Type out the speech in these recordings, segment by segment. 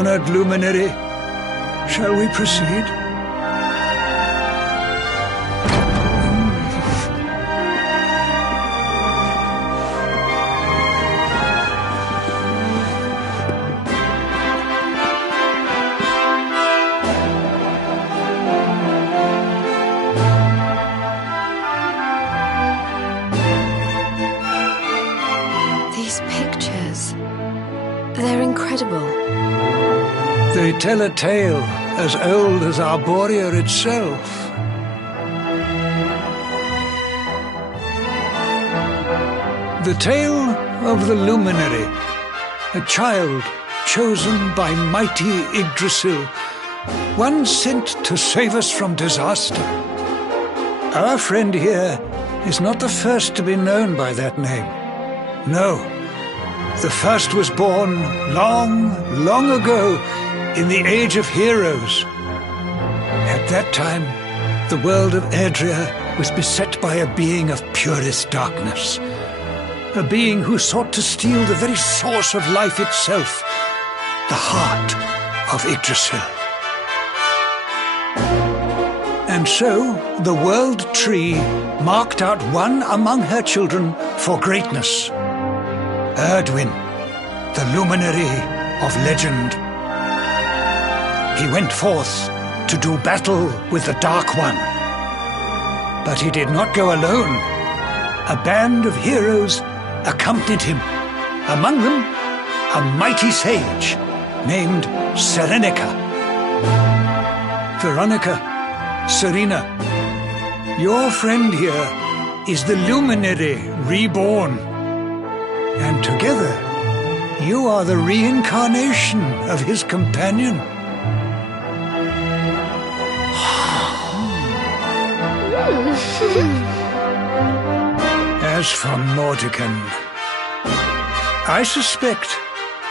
Honored luminary, shall we proceed? These pictures, they're incredible. They tell a tale as old as Arborea itself. The tale of the luminary, a child chosen by mighty Yggdrasil, one sent to save us from disaster. Our friend here is not the first to be known by that name. No, the first was born long, long ago in the Age of Heroes. At that time, the world of Adria was beset by a being of purest darkness. A being who sought to steal the very source of life itself, the heart of Yggdrasil. And so, the World Tree marked out one among her children for greatness. Erdwin, the luminary of legend. He went forth to do battle with the Dark One. But he did not go alone. A band of heroes accompanied him. Among them, a mighty sage named Serenica. Veronica, Serena, your friend here is the luminary reborn. And together, you are the reincarnation of his companion. As for Mordekan, I suspect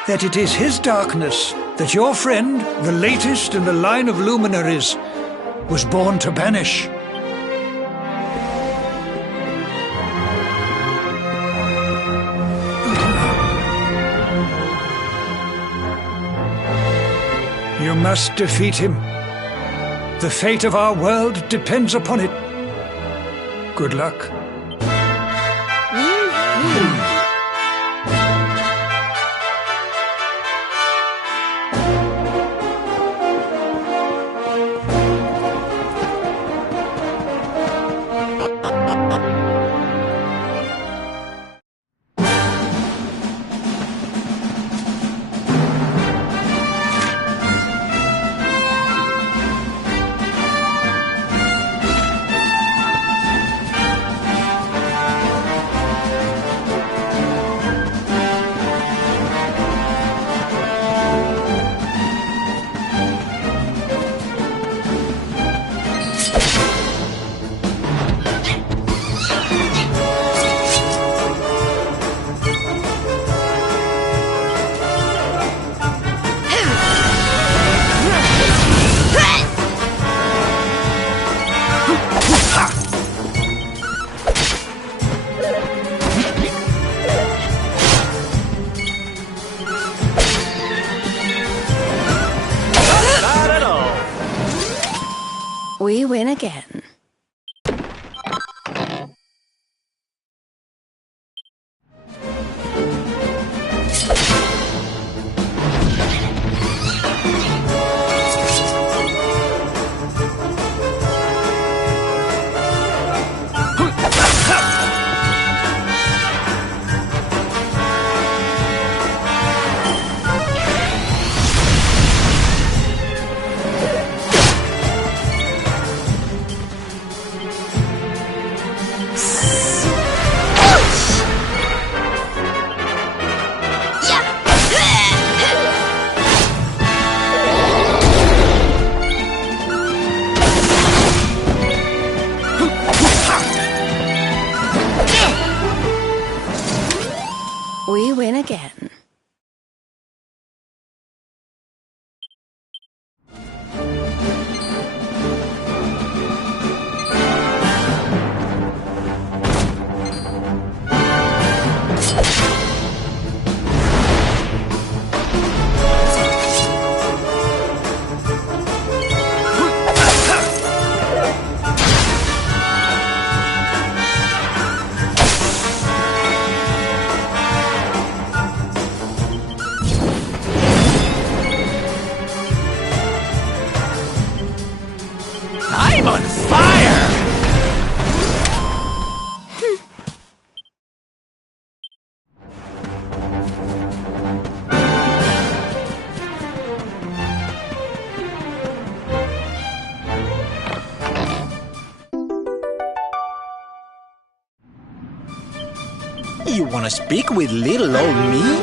that it is his darkness that your friend, the latest in the line of luminaries, was born to banish. You must defeat him. The fate of our world depends upon it. Good luck. We win again. I'm on fire! You wanna speak with little old me?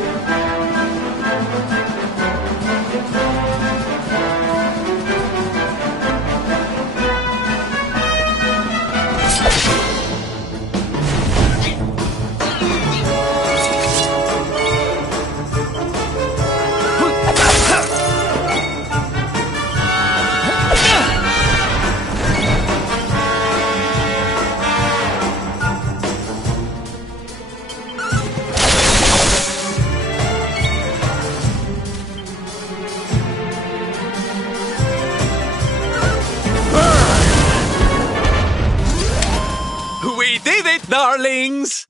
We did it, darlings!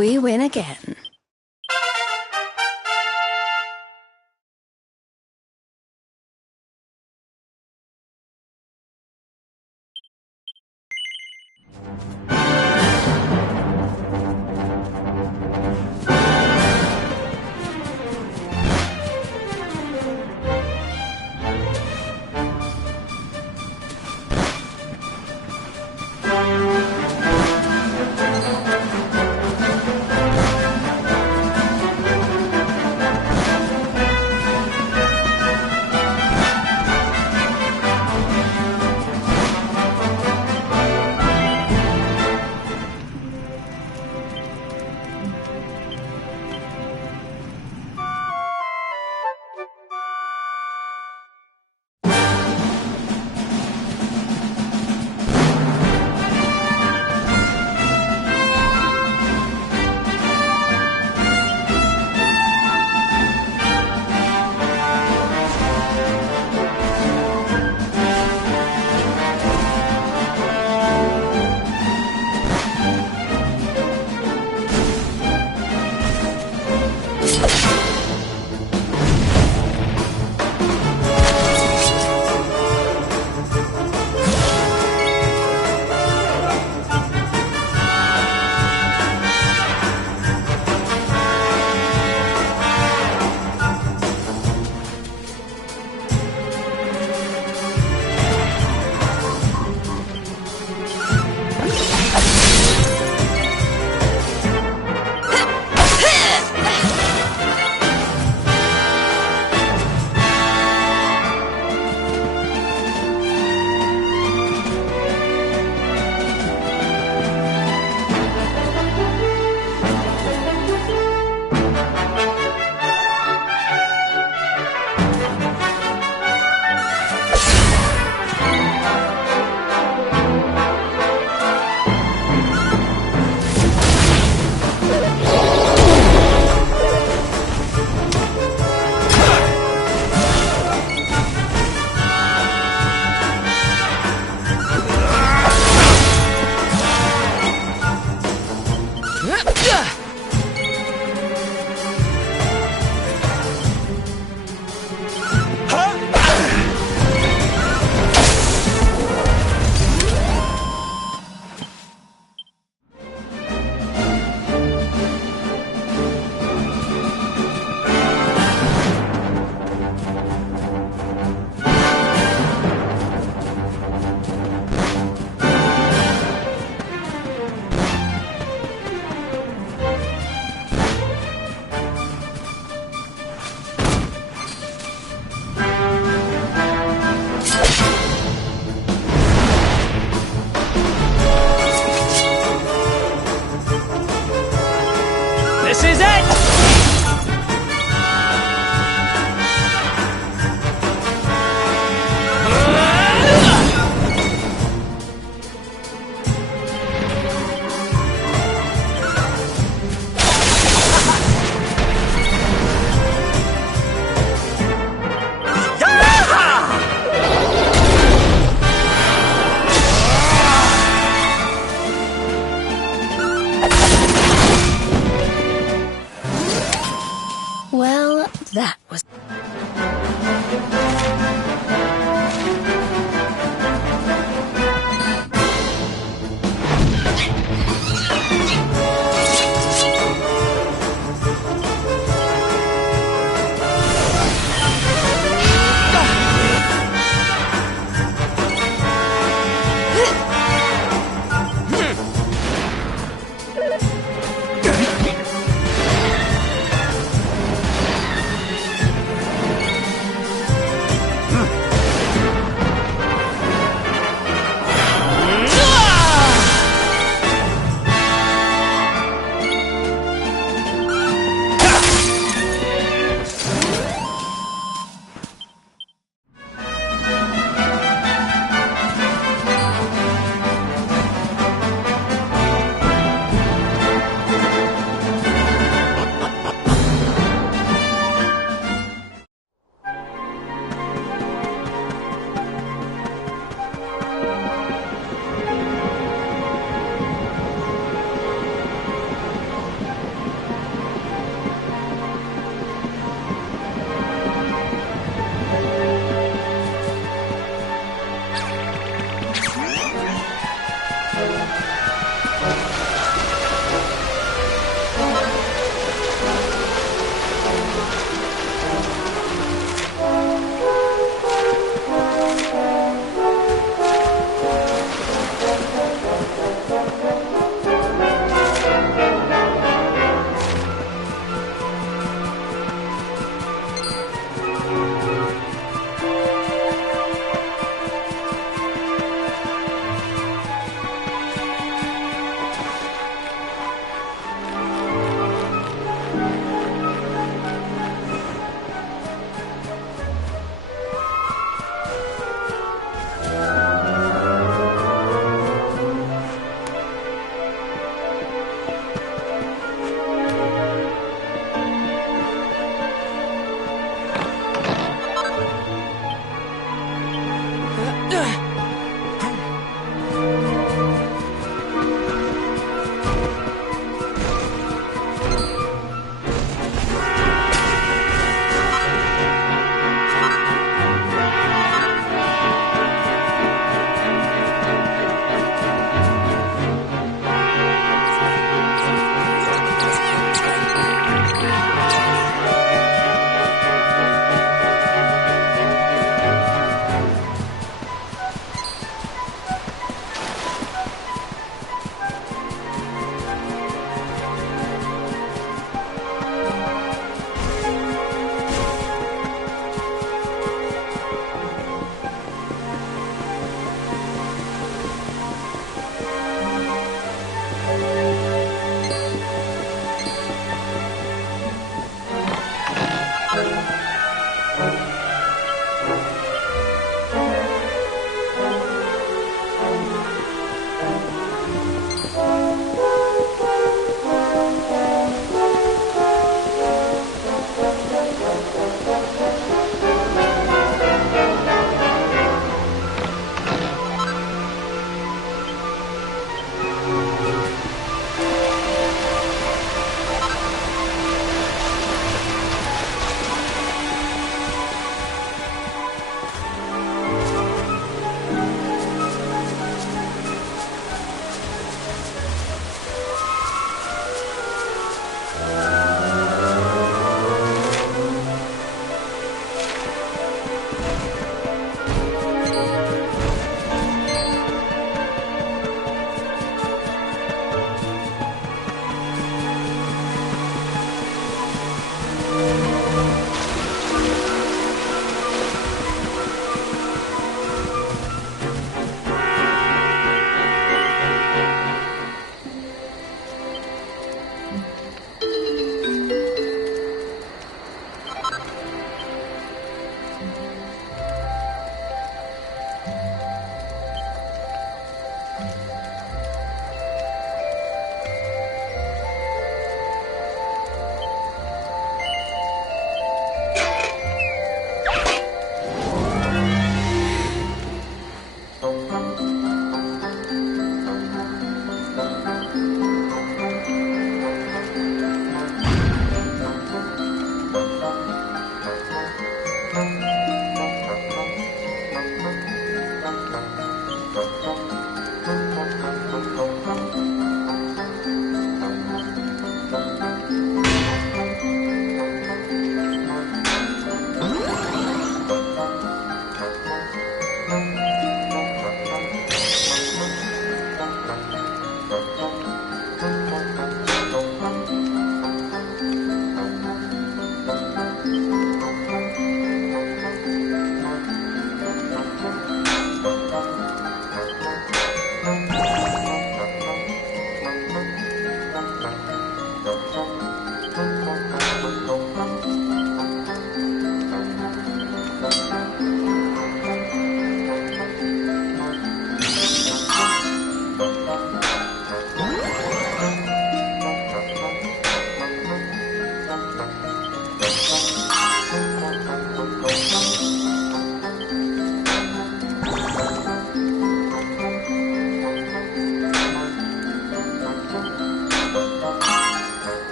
We win again. This is it! Well, that was...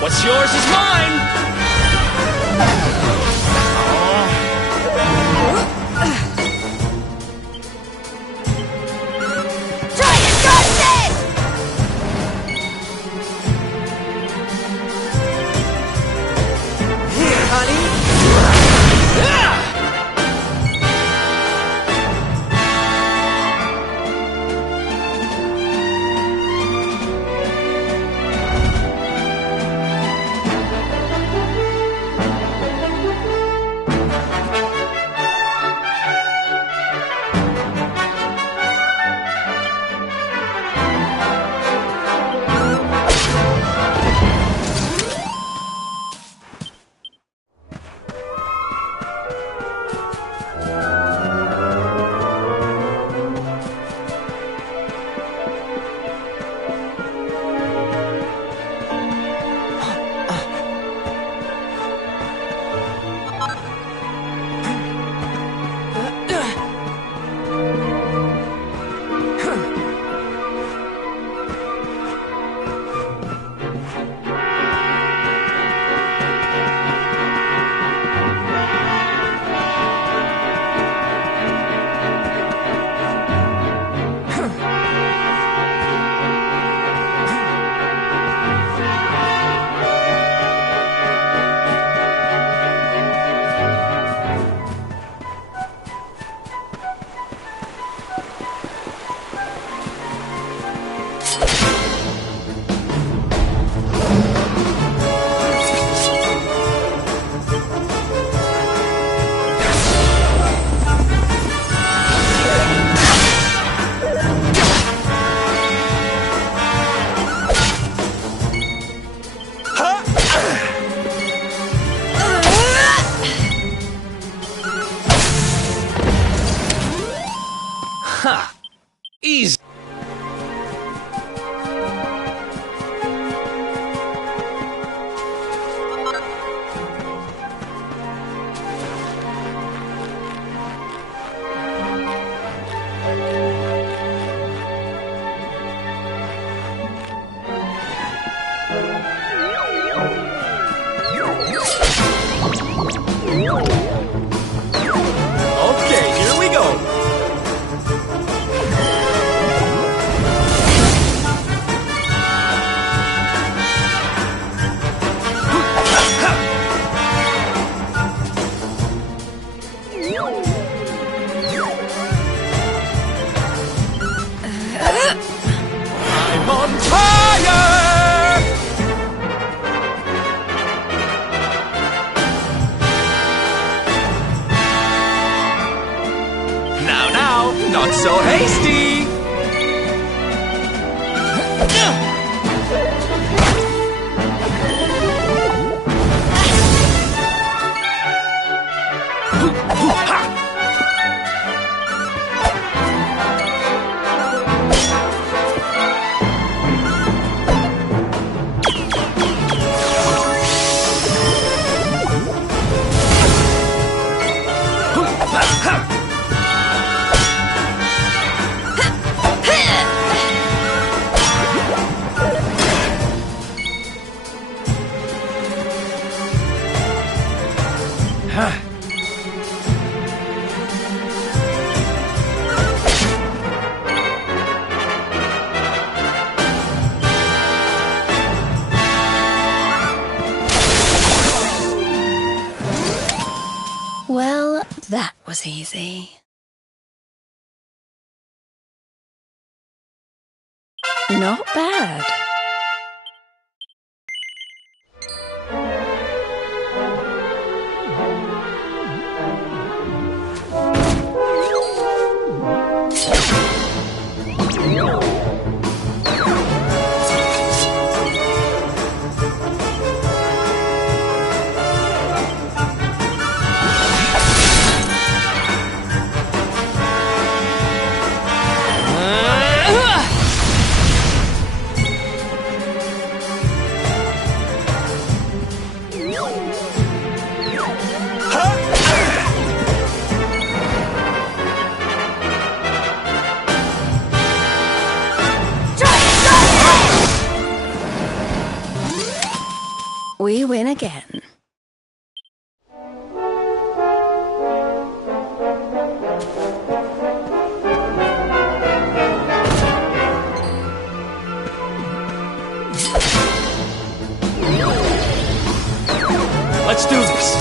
What's yours is mine! Dragon Justice! Here, honey! Ha! Easy! Okay, here we go! I'm on fire! Now, not so hasty! Well, that was easy. Not bad. We win again. Let's do this.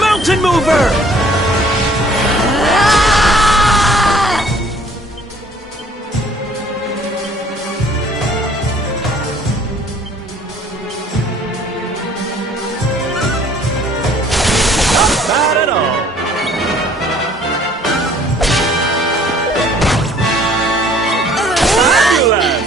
Mountain mover! Not at all. Fabulous!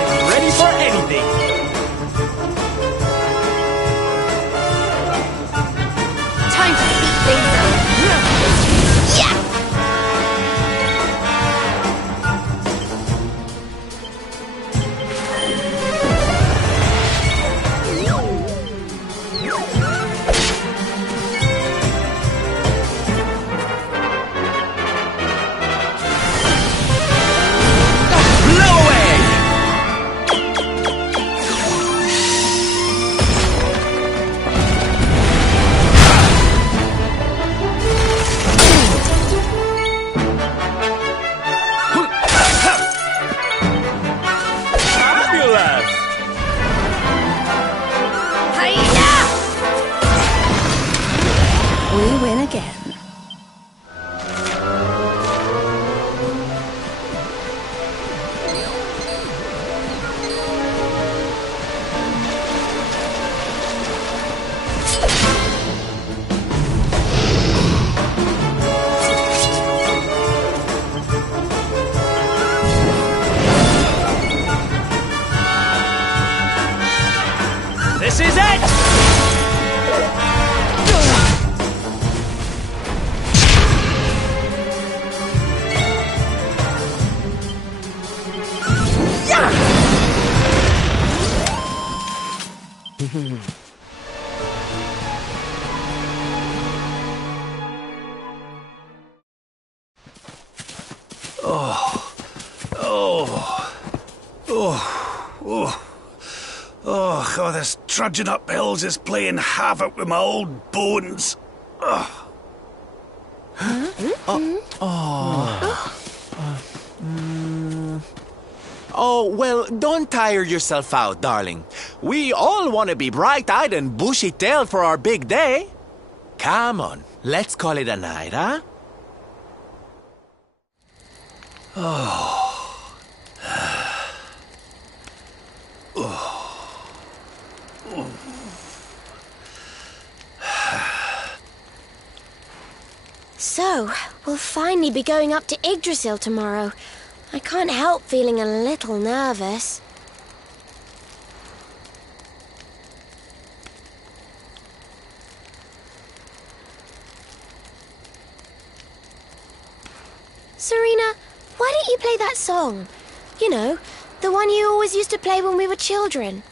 I'm ready for anything. Time to heat things up. Yeah! Blow away! Fabulous! Hi-ya! We win again. This is it! Oh, this trudging up hills is playing havoc with my old bones. Oh, well, don't tire yourself out, darling. We all want to be bright-eyed and bushy-tailed for our big day. Come on, let's call it a night, huh? So, we'll finally be going up to Yggdrasil tomorrow. I can't help feeling a little nervous. Serena, why don't you play that song? You know, the one you always used to play when we were children.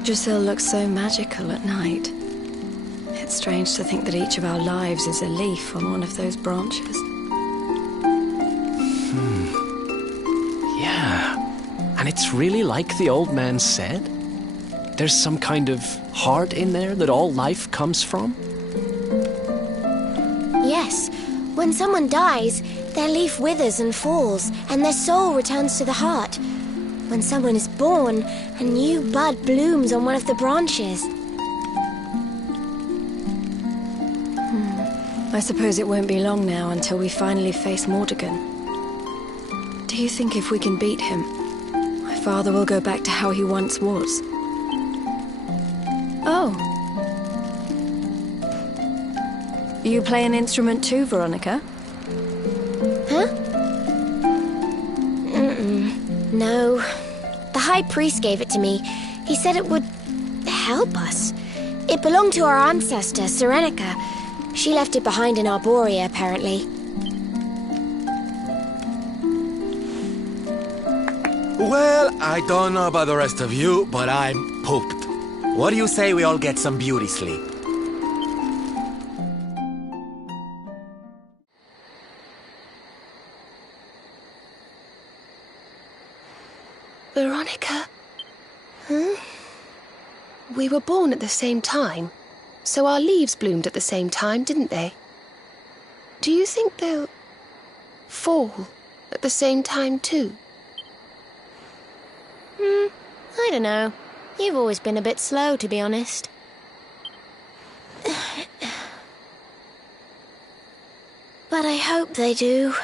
Yggdrasil looks so magical at night. It's strange to think that each of our lives is a leaf on one of those branches. Yeah. And it's really like the old man said? There's some kind of heart in there that all life comes from? Yes. When someone dies, their leaf withers and falls, and their soul returns to the heart. When someone is born, a new bud blooms on one of the branches. I suppose it won't be long now until we finally face Mordegon. Do you think if we can beat him, my father will go back to how he once was? Oh. You play an instrument too, Veronica? Huh? No. The High Priest gave it to me. He said it would help us. It belonged to our ancestor, Serenica. She left it behind in Arborea, apparently. Well, I don't know about the rest of you, but I'm pooped. What do you say we all get some beauty sleep? Veronica? Huh? We were born at the same time, so our leaves bloomed at the same time, didn't they? Do you think they'll fall at the same time too? I don't know. You've always been a bit slow, to be honest. But I hope they do.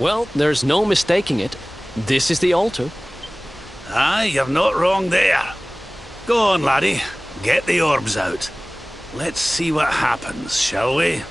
Well, there's no mistaking it. This is the altar. Aye, you're not wrong there. Go on, laddie. Get the orbs out. Let's see what happens, shall we?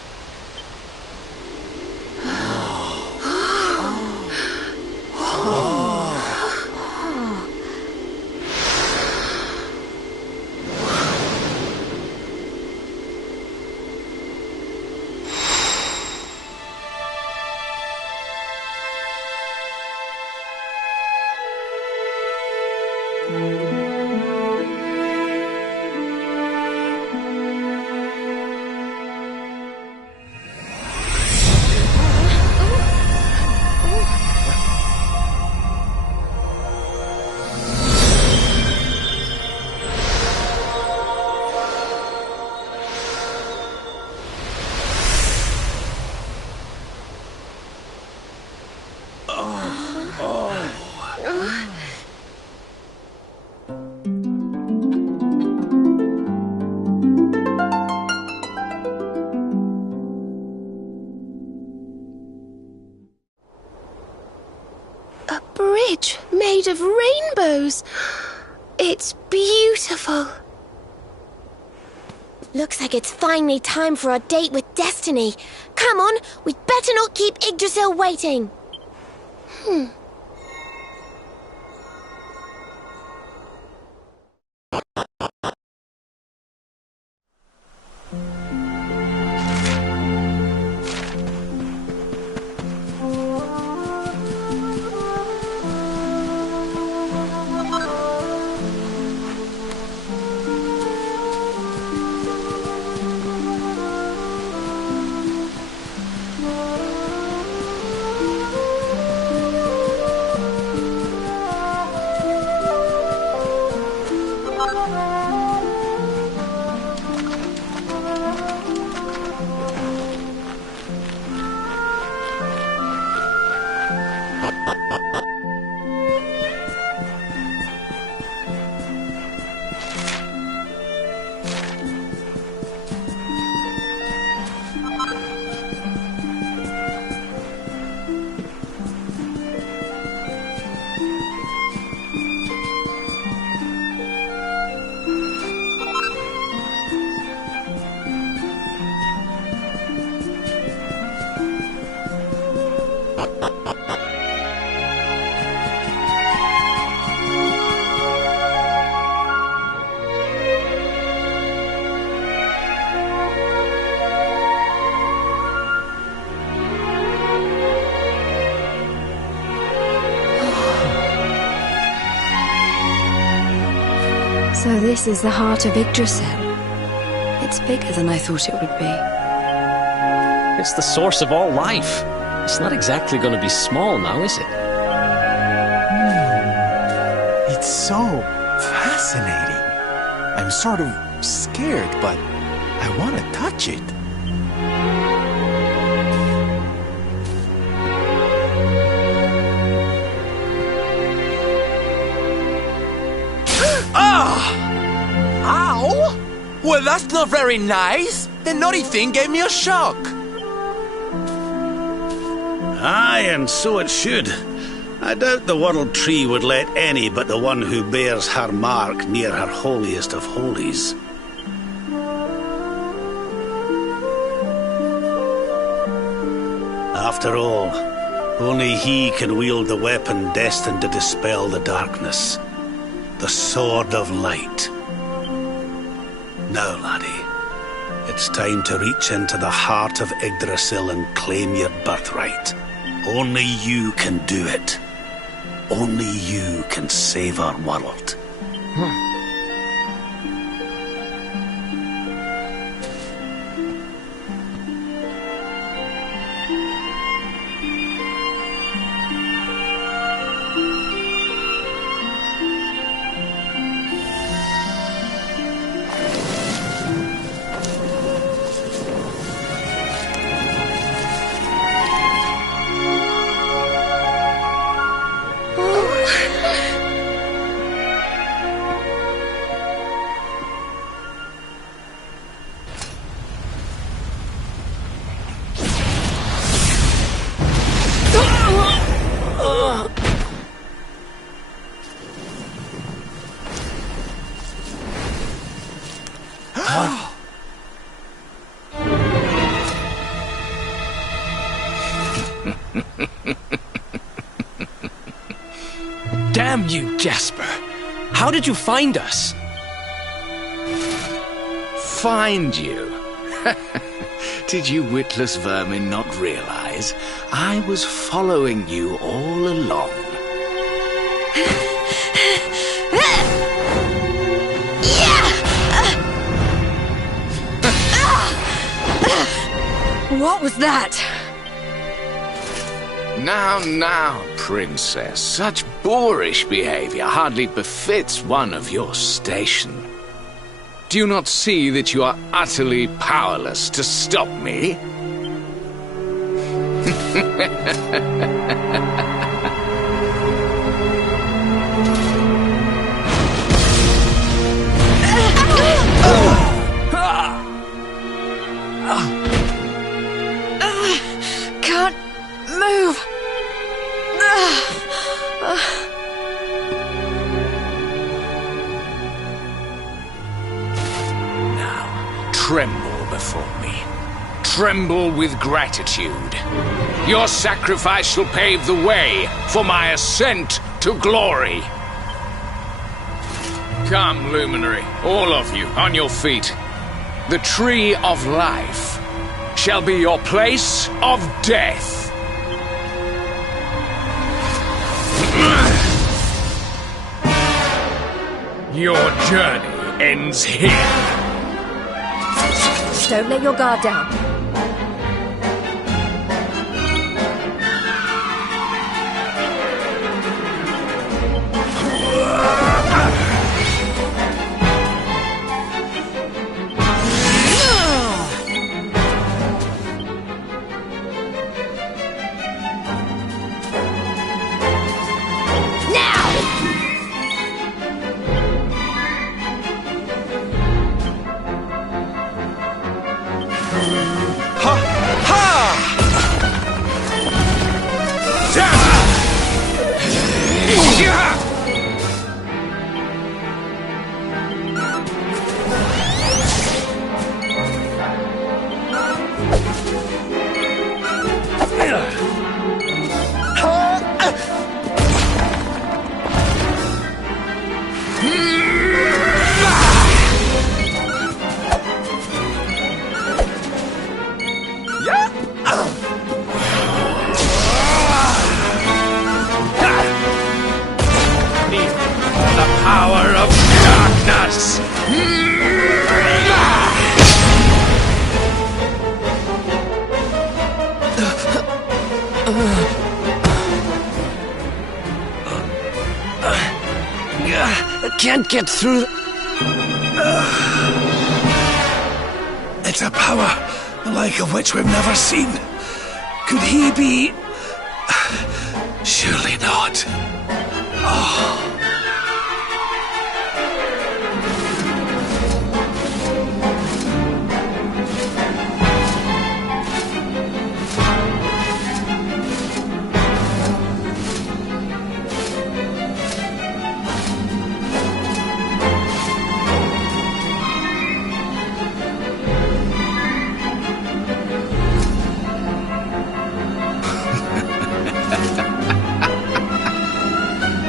Bridge made of rainbows. It's beautiful. Looks like it's finally time for our date with Destiny. Come on, we'd better not keep Yggdrasil waiting. So this is the heart of Yggdrasil. It's bigger than I thought it would be. It's the source of all life. It's not exactly going to be small now, is it? It's so fascinating. I'm sort of scared, but I want to touch it. Ow! Well, that's not very nice. The naughty thing gave me a shock. Aye, and so it should. I doubt the World Tree would let any but the one who bears her mark near her holiest of holies. After all, only he can wield the weapon destined to dispel the darkness. The Sword of Light. Now, laddie, it's time to reach into the heart of Yggdrasil and claim your birthright. Only you can do it. Only you can save our world. Damn you, Jasper! How did you find us? Find you? Did you witless vermin not realize I was following you all along? What was that? Now, princess, such boorish behavior hardly befits one of your station. Do you not see that you are utterly powerless to stop me? Can't move. Tremble before me. Tremble with gratitude. Your sacrifice shall pave the way for my ascent to glory. Come, luminary, all of you, on your feet. The tree of life shall be your place of death. Your journey ends here. Don't let your guard down. I can't get through. It's a power the like of which we've never seen. Could he be... Surely not. Oh.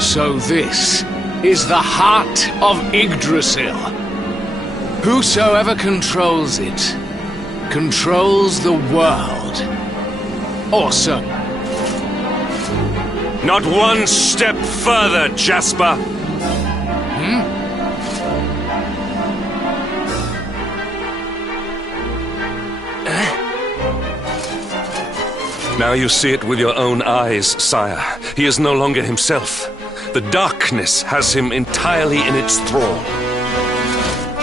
So this is the heart of Yggdrasil. Whosoever controls it, controls the world. Awesome. Not one step further, Jasper. Now you see it with your own eyes, sire. He is no longer himself. The darkness has him entirely in its thrall.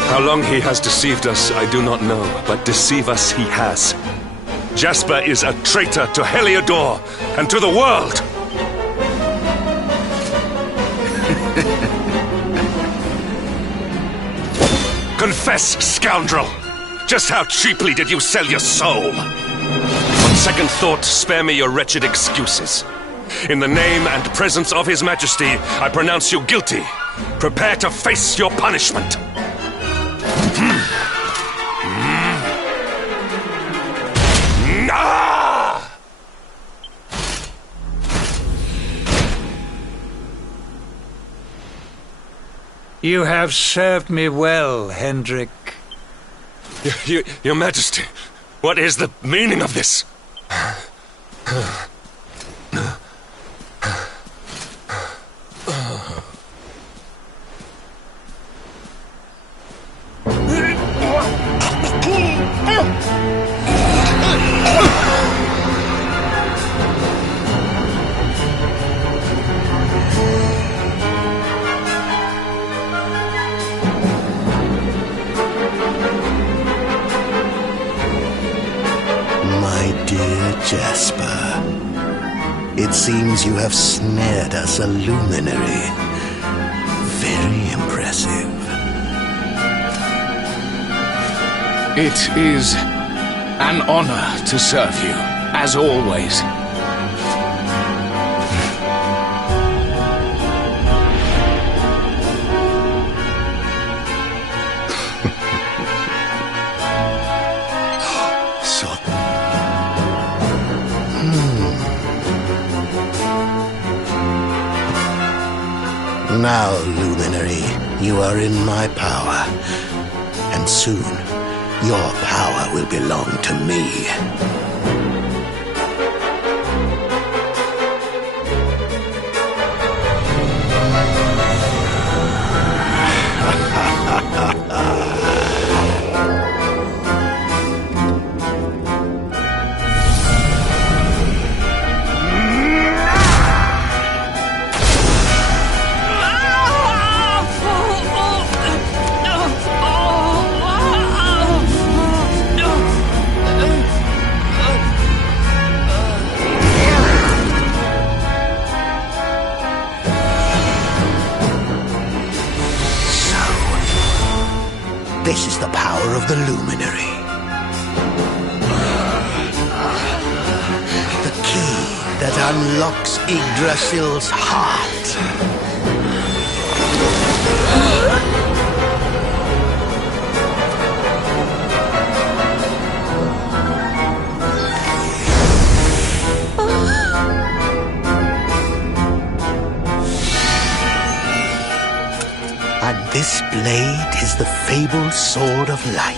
How long he has deceived us, I do not know, but deceive us he has. Jasper is a traitor to Heliodor and to the world! Confess, scoundrel! Just how cheaply did you sell your soul? On second thought, spare me your wretched excuses. In the name and presence of His Majesty, I pronounce you guilty. Prepare to face your punishment. You have served me well, Hendrik. Your Majesty, what is the meaning of this? Jasper, it seems you have snared us a luminary. Very impressive. It is an honor to serve you, as always. Now, Luminary, you are in my power, and soon your power will belong to me. This is the power of the Luminary. The key that unlocks Yggdrasil's heart. And this blade is the fabled Sword of Light.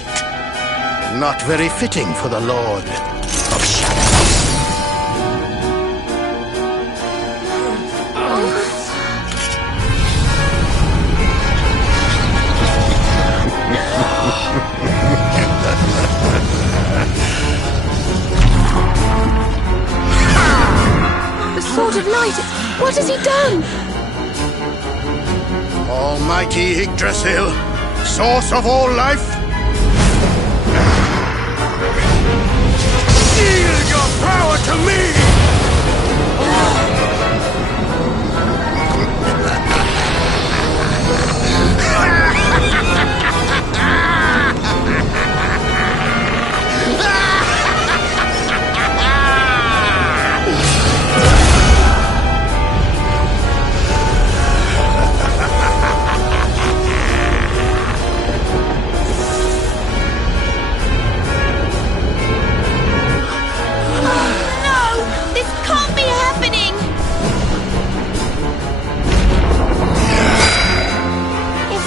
Not very fitting for the Lord of Shadows. The Sword of Light! What has he done? Almighty Yggdrasil, source of all life, yield your power to me!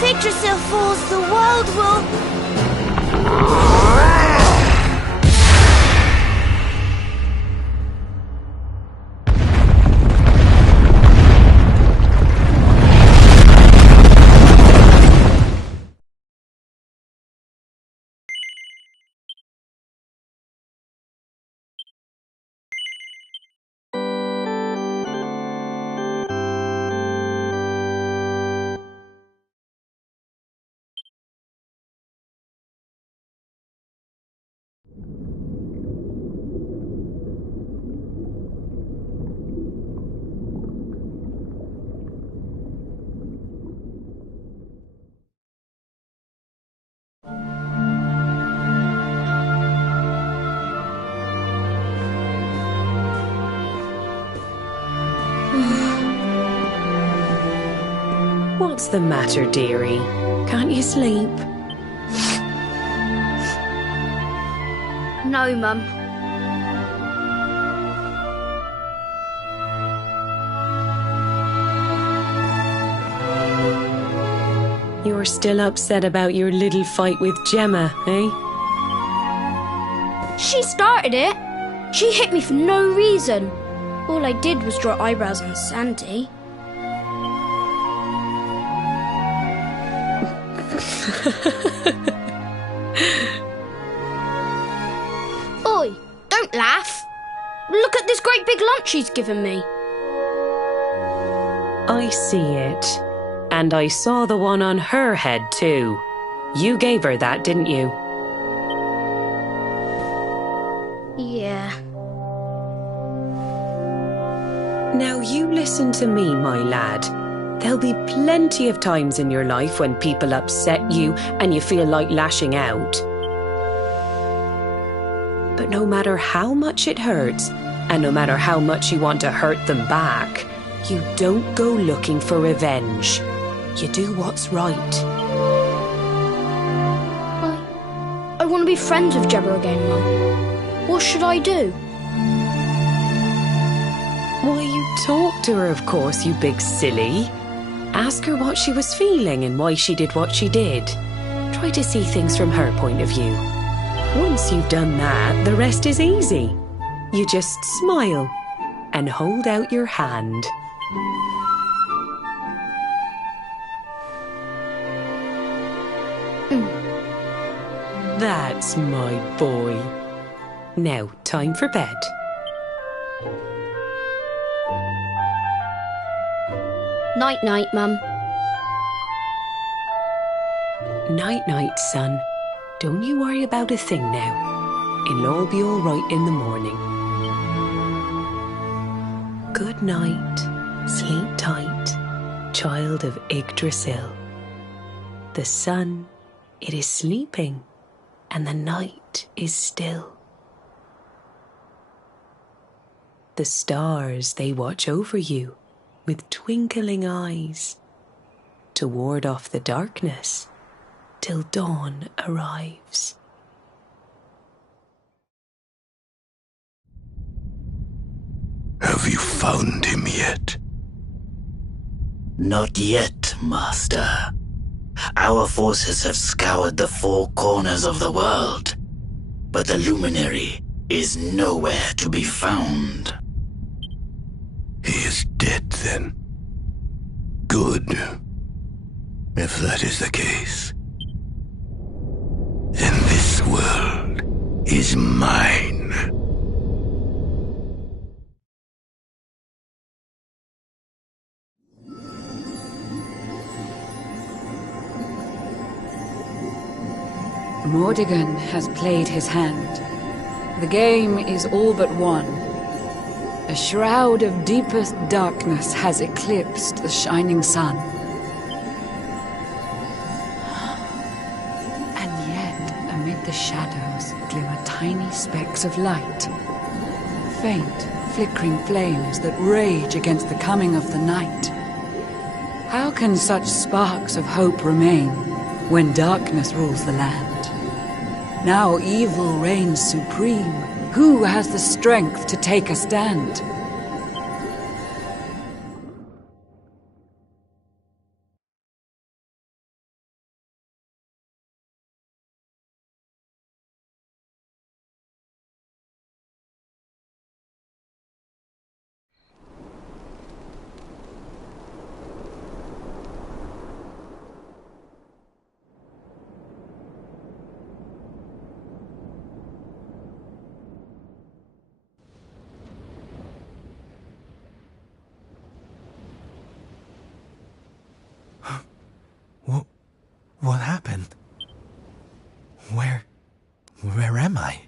Yggdrasil falls, the world will... What's the matter, dearie? Can't you sleep? No, Mum. You're still upset about your little fight with Gemma, eh? She started it. She hit me for no reason. All I did was draw eyebrows on Sandy. Oi, don't laugh. Look at this great big lunch she's given me. I see it. And I saw the one on her head too. You gave her that, didn't you? Yeah. Now you listen to me, my lad. There'll be plenty of times in your life when people upset you and you feel like lashing out. But no matter how much it hurts, and no matter how much you want to hurt them back, you don't go looking for revenge. You do what's right. I want to be friends with Gemma again, Mum. What should I do? Why, you talk to her, of course, you big silly. Ask her what she was feeling and why she did what she did. Try to see things from her point of view. Once you've done that, the rest is easy. You just smile and hold out your hand. That's my boy. Now, time for bed. Night-night, Mum. Night-night, son. Don't you worry about a thing now. It'll all be all right in the morning. Good night. Sleep tight, child of Yggdrasil. The sun, it is sleeping, and the night is still. The stars, they watch over you with twinkling eyes to ward off the darkness till dawn arrives. Have you found him yet? Not yet, Master. Our forces have scoured the four corners of the world, but the luminary is nowhere to be found. He is dead, then. Good. If that is the case, then this world is mine. Mordegon has played his hand. The game is all but won. A shroud of deepest darkness has eclipsed the shining sun. And yet, amid the shadows, glimmer tiny specks of light. Faint, flickering flames that rage against the coming of the night. How can such sparks of hope remain when darkness rules the land? Now evil reigns supreme. Who has the strength to take a stand? What happened? Where am I?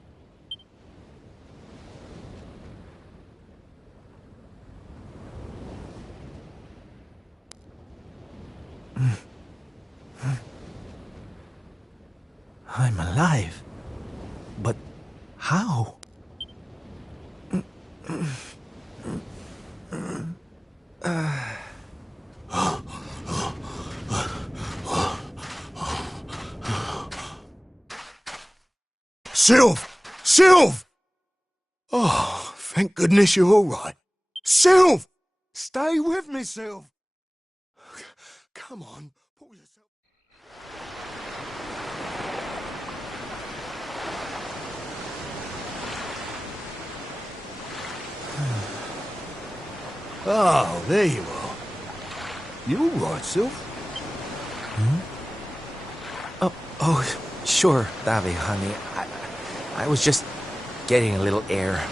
I'm alive. But how? Sylve! Sylve! Oh, thank goodness you're all right. Sylve! Stay with me, Sylve! Come on, pull yourself... Oh, there you are. You all right, Sylve? Oh, sure, Davy, honey. I was just getting a little air.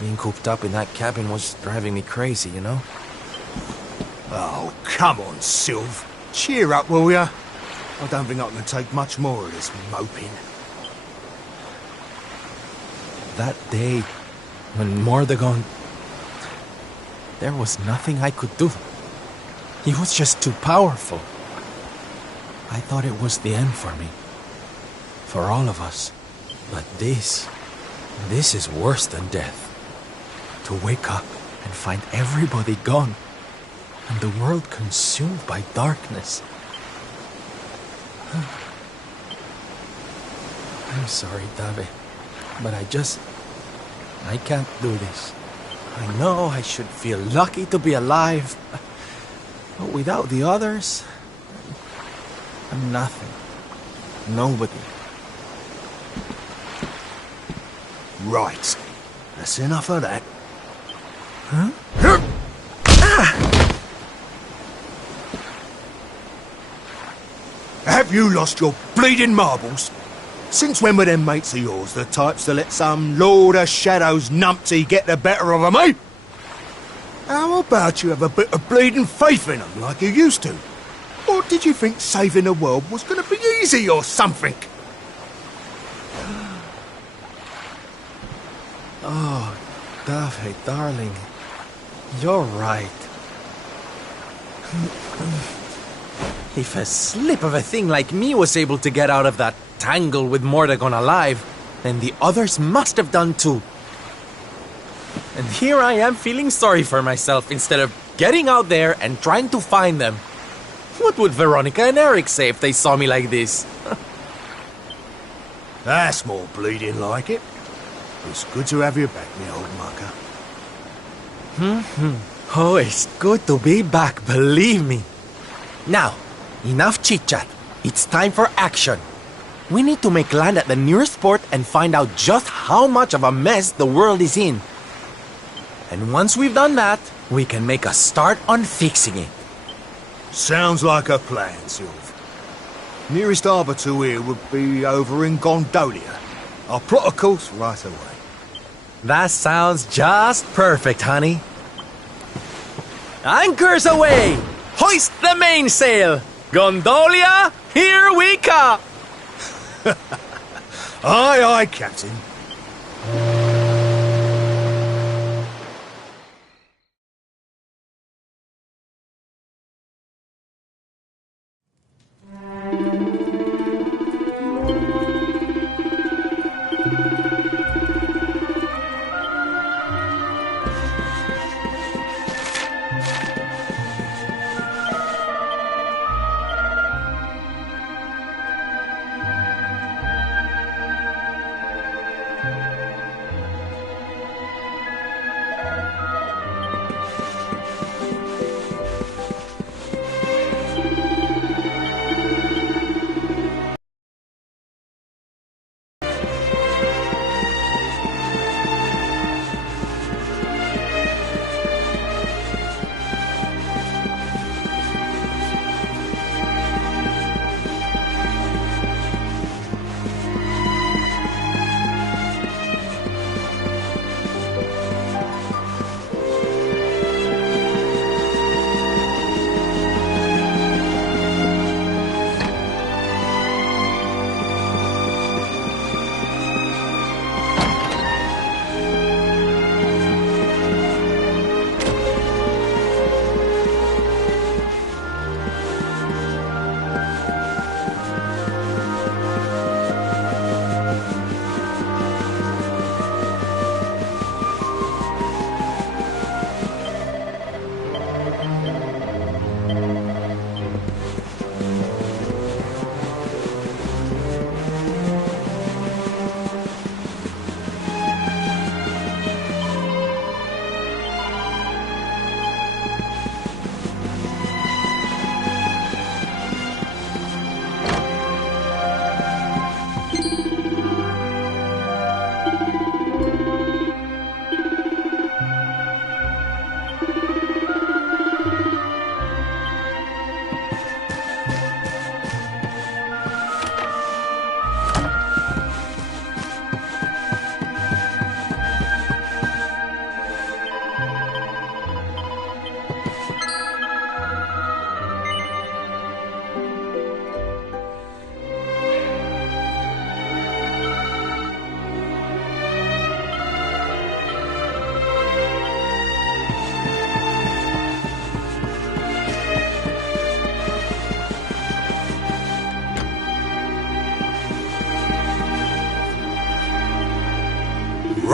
Being cooped up in that cabin was driving me crazy, you know? Oh, come on, Sylve. Cheer up, will ya? I don't think I can take much more of this moping. That day, when Mordegon... There was nothing I could do. He was just too powerful. I thought it was the end for me. For all of us. But this is worse than death. To wake up and find everybody gone, and the world consumed by darkness. I'm sorry, Davi, but I can't do this. I know I should feel lucky to be alive, but without the others, I'm nothing. Nobody. Right. That's enough of that. Huh? Have you lost your bleeding marbles? Since when were them mates of yours the types to let some Lord of Shadows numpty get the better of them, eh? How about you have a bit of bleeding faith in them like you used to? Or did you think saving the world was going to be easy or something? Oh, David, darling, you're right. If a slip of a thing like me was able to get out of that tangle with Mordegon alive, then the others must have done too. And here I am feeling sorry for myself instead of getting out there and trying to find them. What would Veronica and Eric say if they saw me like this? That's more bleeding like it. It's good to have you back, me old mucker. Oh, it's good to be back, believe me. Now, enough chit-chat. It's time for action. We need to make land at the nearest port and find out just how much of a mess the world is in. And once we've done that, we can make a start on fixing it. Sounds like a plan, Sylve. Nearest harbour to here would be over in Gondolia. I'll plot a course right away. That sounds just perfect, honey. Anchors away! Hoist the mainsail! Gondolia, here we come! Aye, aye, Captain.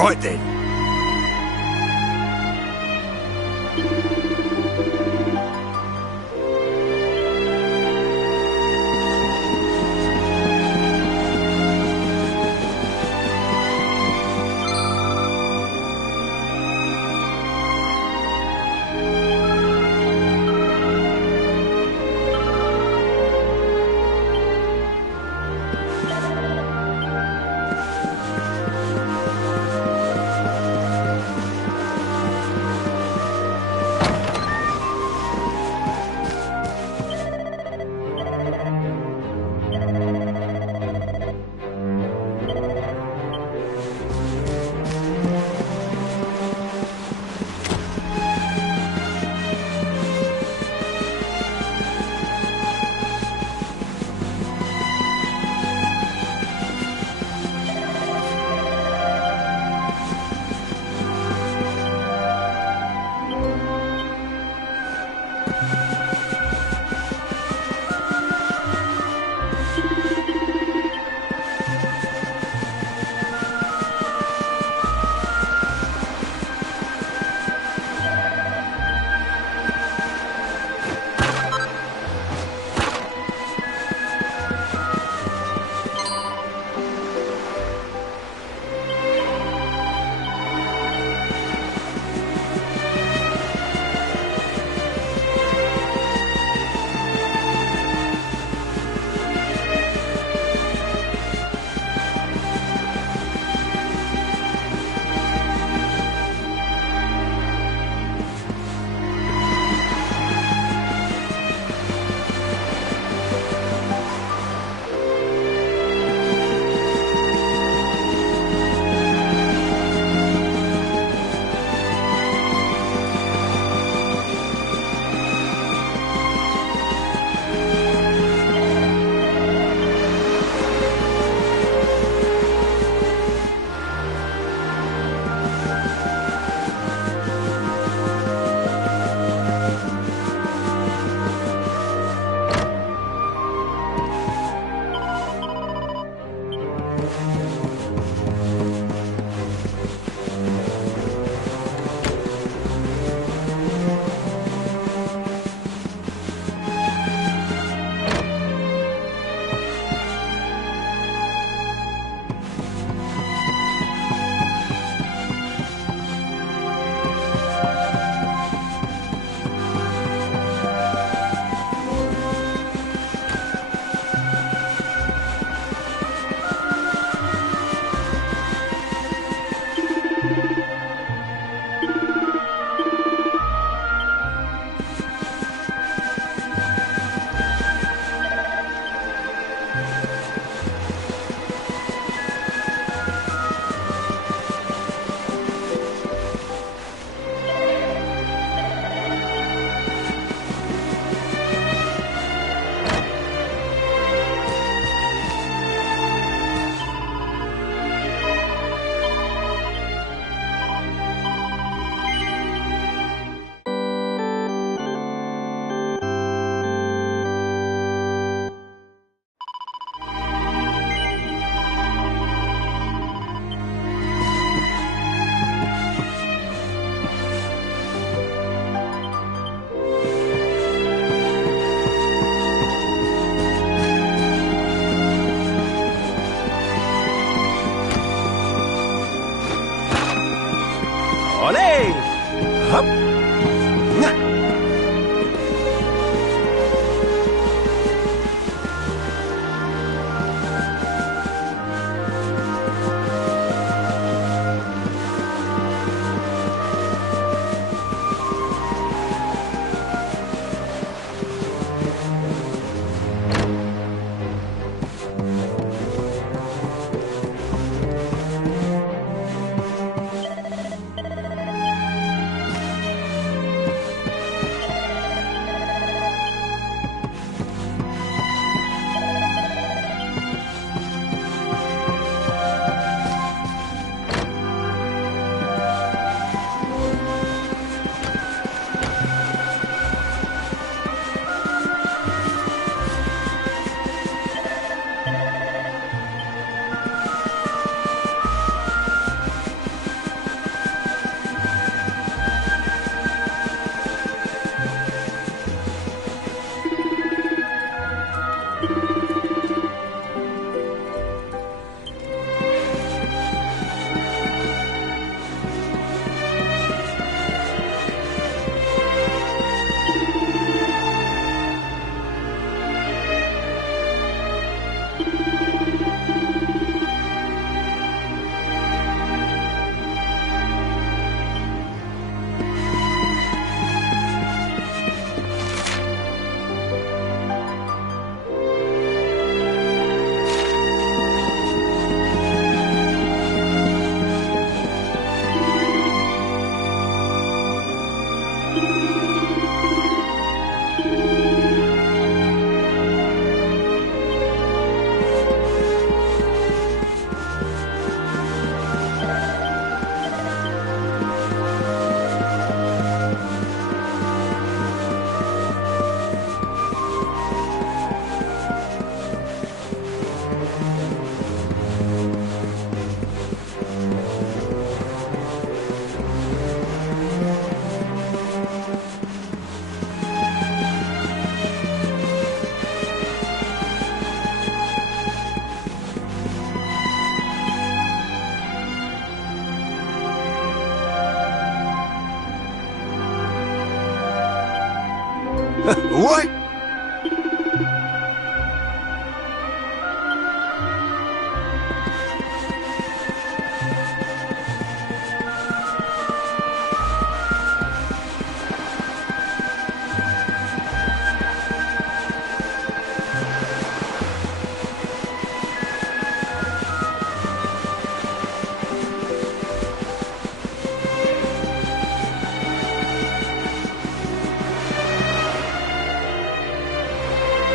Right then.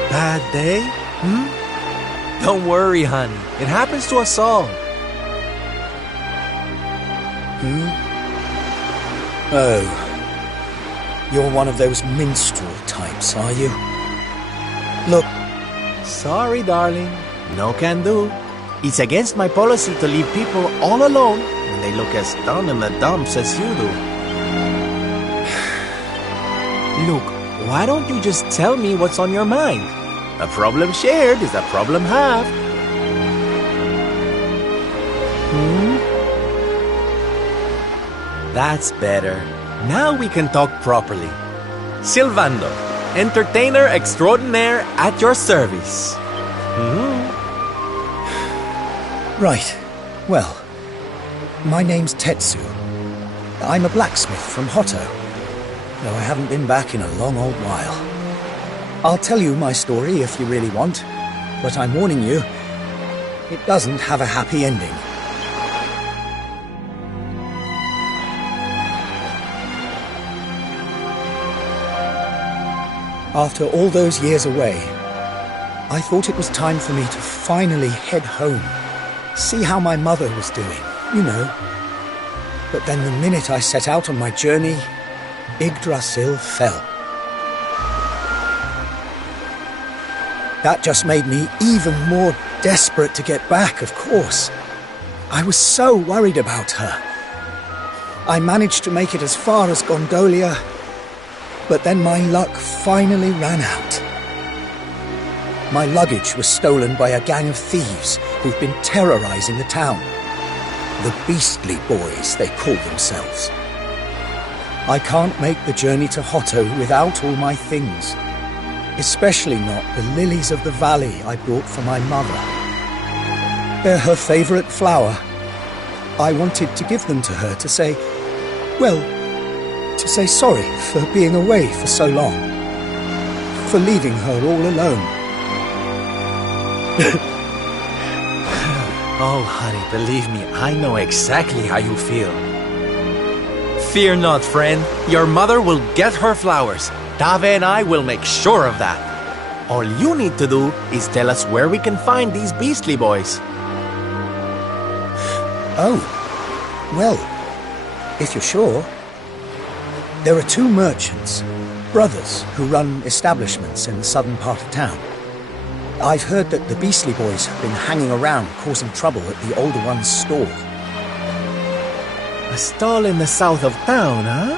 Bad day? Don't worry, honey. It happens to us all. Oh. You're one of those minstrel types, are you? Look. Sorry, darling. No can do. It's against my policy to leave people all alone when they look as down in the dumps as you do. Look, why don't you just tell me what's on your mind? A problem shared is a problem halved. That's better. Now we can talk properly. Silvando, entertainer extraordinaire at your service. Right. Well, my name's Tetsu. I'm a blacksmith from Hotto, though I haven't been back in a long old while. I'll tell you my story if you really want, but I'm warning you, it doesn't have a happy ending. After all those years away, I thought it was time for me to finally head home, see how my mother was doing, you know. But then the minute I set out on my journey, Yggdrasil fell. That just made me even more desperate to get back, of course. I was so worried about her. I managed to make it as far as Gondolia, but then my luck finally ran out. My luggage was stolen by a gang of thieves who've been terrorizing the town. The Beastly Boys, they call themselves. I can't make the journey to Hotto without all my things, especially not the lilies of the valley I brought for my mother. They're her favorite flower. I wanted to give them to her to say, well, to say sorry for being away for so long, for leaving her all alone. Oh, honey, believe me, I know exactly how you feel. Fear not, friend. Your mother will get her flowers. Dave and I will make sure of that. All you need to do is tell us where we can find these Beastly Boys. Oh, well, if you're sure. There are two merchants, brothers, who run establishments in the southern part of town. I've heard that the Beastly Boys have been hanging around causing trouble at the older one's stall. A stall in the south of town, huh?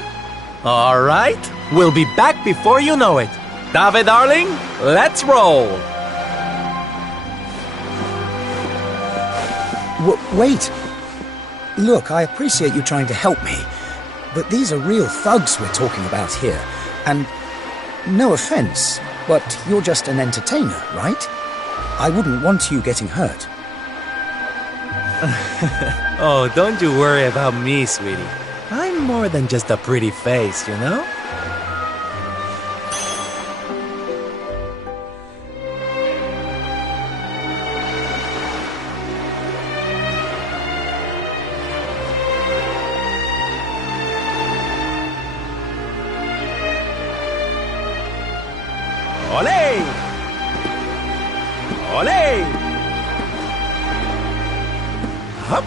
All right, we'll be back before you know it. Dave, darling, let's roll. Wait. Look, I appreciate you trying to help me, but these are real thugs we're talking about here, and no offense, but you're just an entertainer, right? I wouldn't want you getting hurt. Oh, don't you worry about me, sweetie. I'm more than just a pretty face, you know? Ole! Ole! Hup!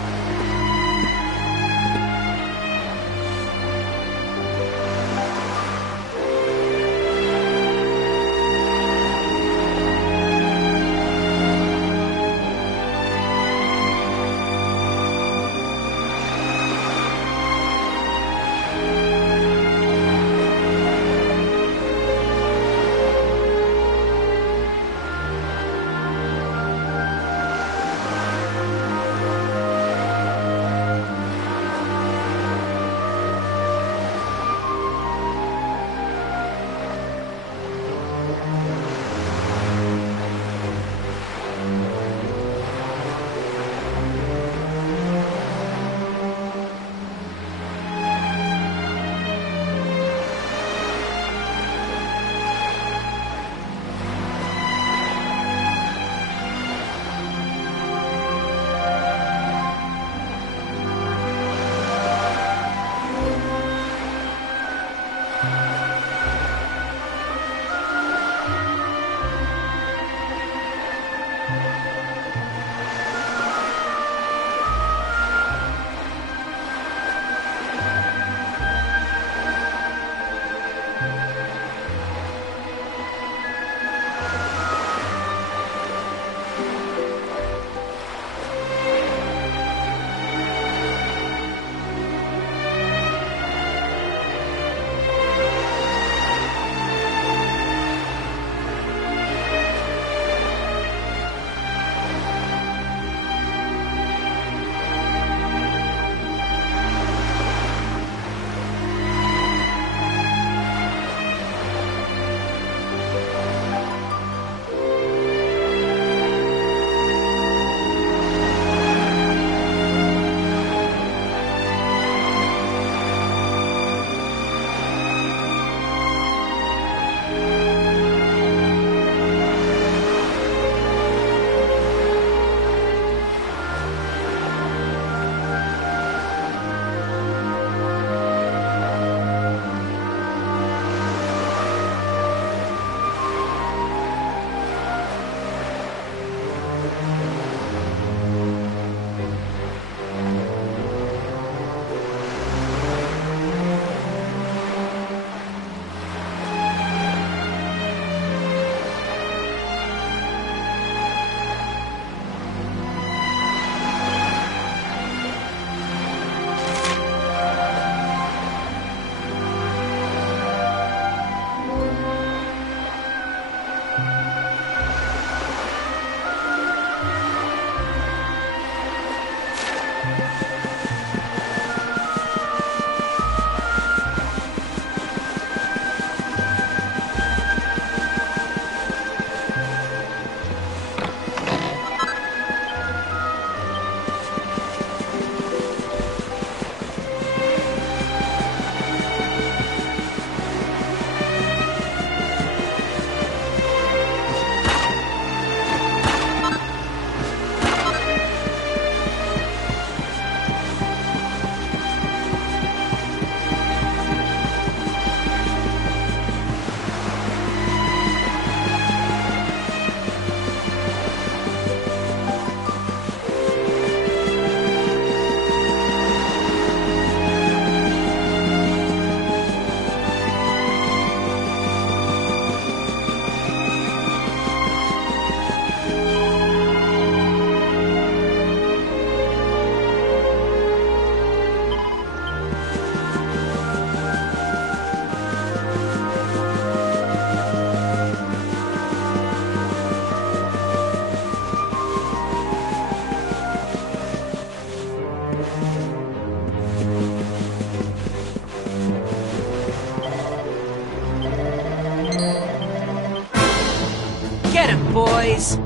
Get him, boys!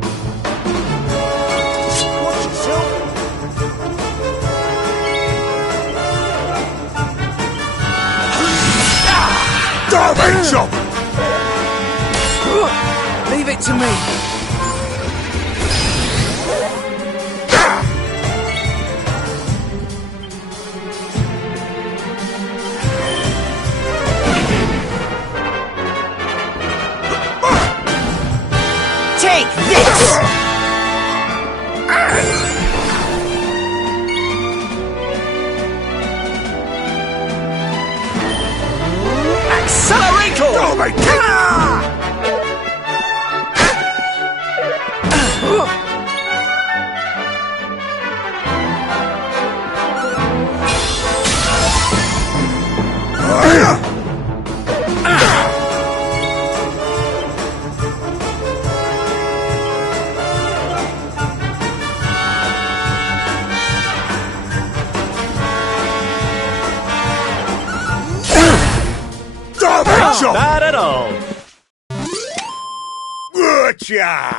Watch yourself! Diving shot! Leave it to me. Take this! Accelerator! Not bad at all. Gotcha!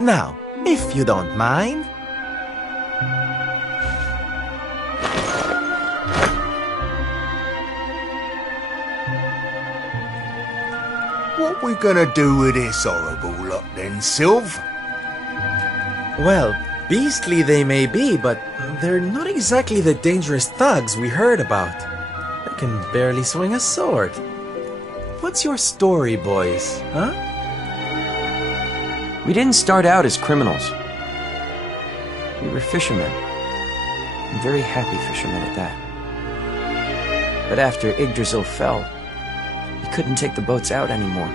Now, if you don't mind. What we gonna do with this horrible lot then, Sylv? Well, beastly they may be, but they're not exactly the dangerous thugs we heard about. They can barely swing a sword. What's your story, boys, huh? We didn't start out as criminals. We were fishermen. And very happy fishermen at that. But after Yggdrasil fell, we couldn't take the boats out anymore.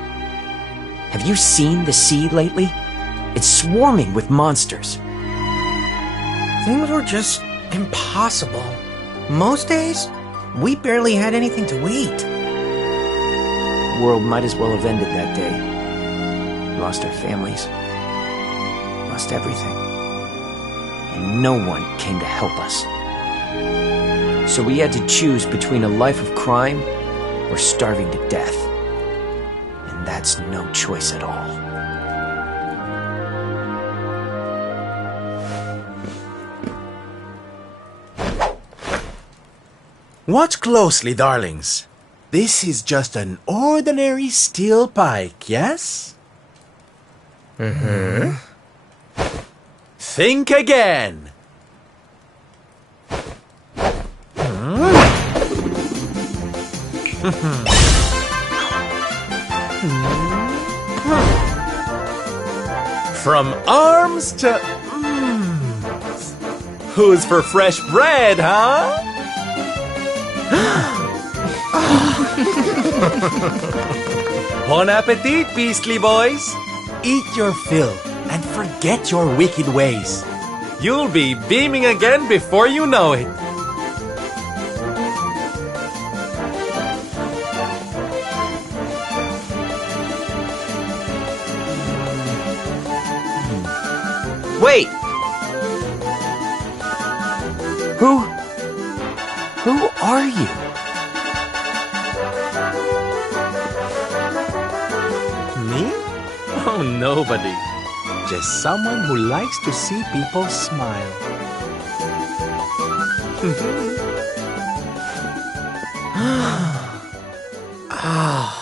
Have you seen the sea lately? It's swarming with monsters. Things were just impossible. Most days, we barely had anything to eat. The world might as well have ended that day. We lost our families. Lost everything. And no one came to help us. So we had to choose between a life of crime or starving to death. And that's no choice at all. Watch closely, darlings. This is just an ordinary steel pike, yes? Mm-hmm. Think again. From arms to... Who's for fresh bread, huh? Bon appetit, beastly boys! Eat your fill and forget your wicked ways. You'll be beaming again before you know it. Wait! Who are you? Me? Oh, nobody. Just someone who likes to see people smile. Ah.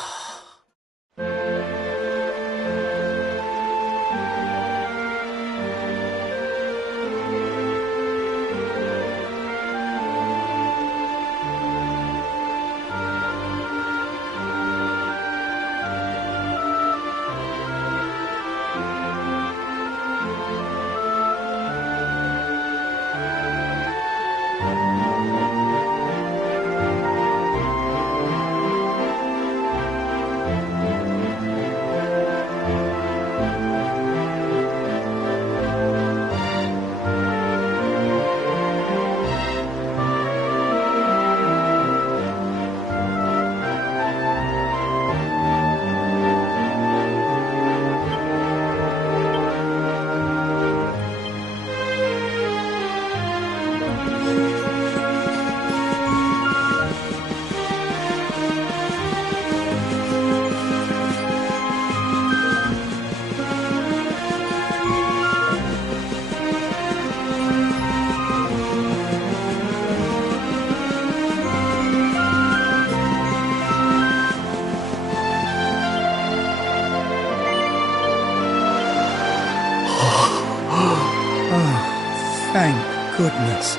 parents.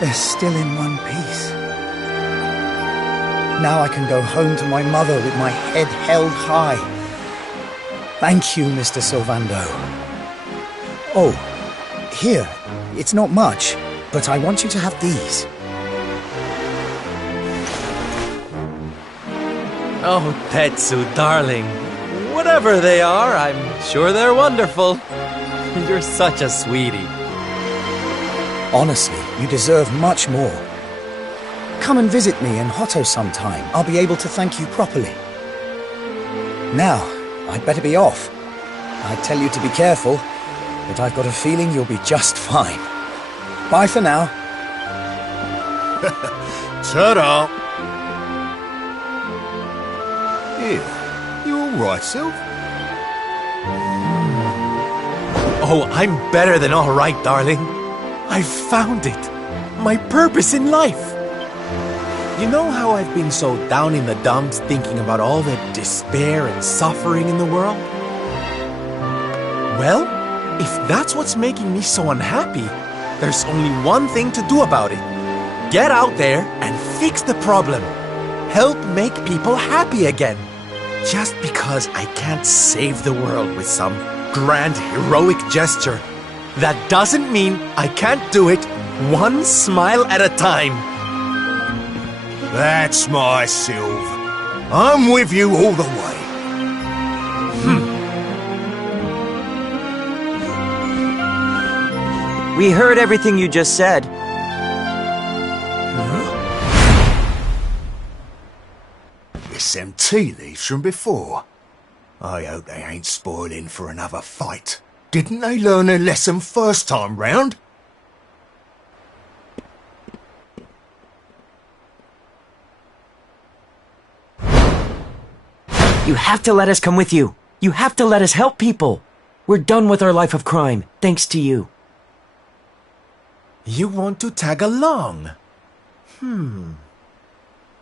They're still in one piece. Now I can go home to my mother with my head held high. Thank you, Mr. Sylvando. Oh, here. It's not much, but I want you to have these. Oh, Tetsu, darling. Whatever they are, I'm sure they're wonderful. You're such a sweetie. Honestly, you deserve much more. Come and visit me in Hotto sometime. I'll be able to thank you properly. Now, I'd better be off. I tell you to be careful, but I've got a feeling you'll be just fine. Bye for now. Ta-da! Here, you all right, Sylv? Oh, I'm better than all right, darling. I've found it. My purpose in life. You know how I've been so down in the dumps thinking about all the despair and suffering in the world? Well, if that's what's making me so unhappy, there's only one thing to do about it. Get out there and fix the problem. Help make people happy again. Just because I can't save the world with some grand heroic gesture, that doesn't mean I can't do it one smile at a time. That's my Sylv. I'm with you all the way. We heard everything you just said. It's them tea leaves from before. I hope they ain't spoiling for another fight. Didn't they learn their lesson first time round? You have to let us come with you. You have to let us help people. We're done with our life of crime, thanks to you. You want to tag along?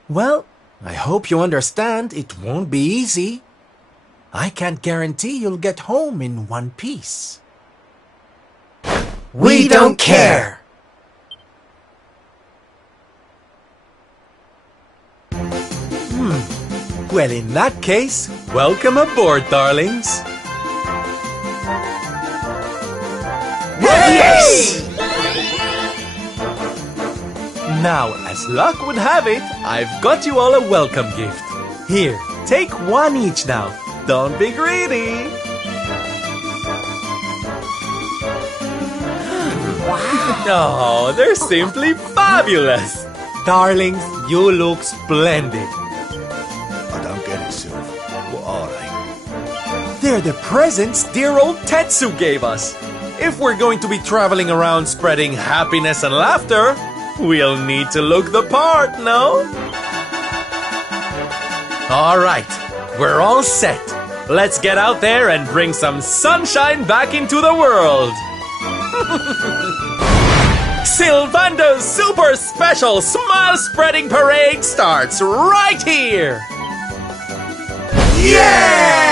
Well, I hope you understand it won't be easy. I can't guarantee you'll get home in one piece. We don't care! Well, in that case, welcome aboard, darlings. Yes! Now, as luck would have it, I've got you all a welcome gift. Here, take one each now. Don't be greedy. Wow! Oh, they're simply fabulous. Darlings, you look splendid. I don't get it, Sylv. What are they? They're the presents dear old Tetsu gave us. If we're going to be traveling around spreading happiness and laughter, we'll need to look the part, no? All right, we're all set. Let's get out there and bring some sunshine back into the world. Sylvando's super special smile spreading parade starts right here. Yeah!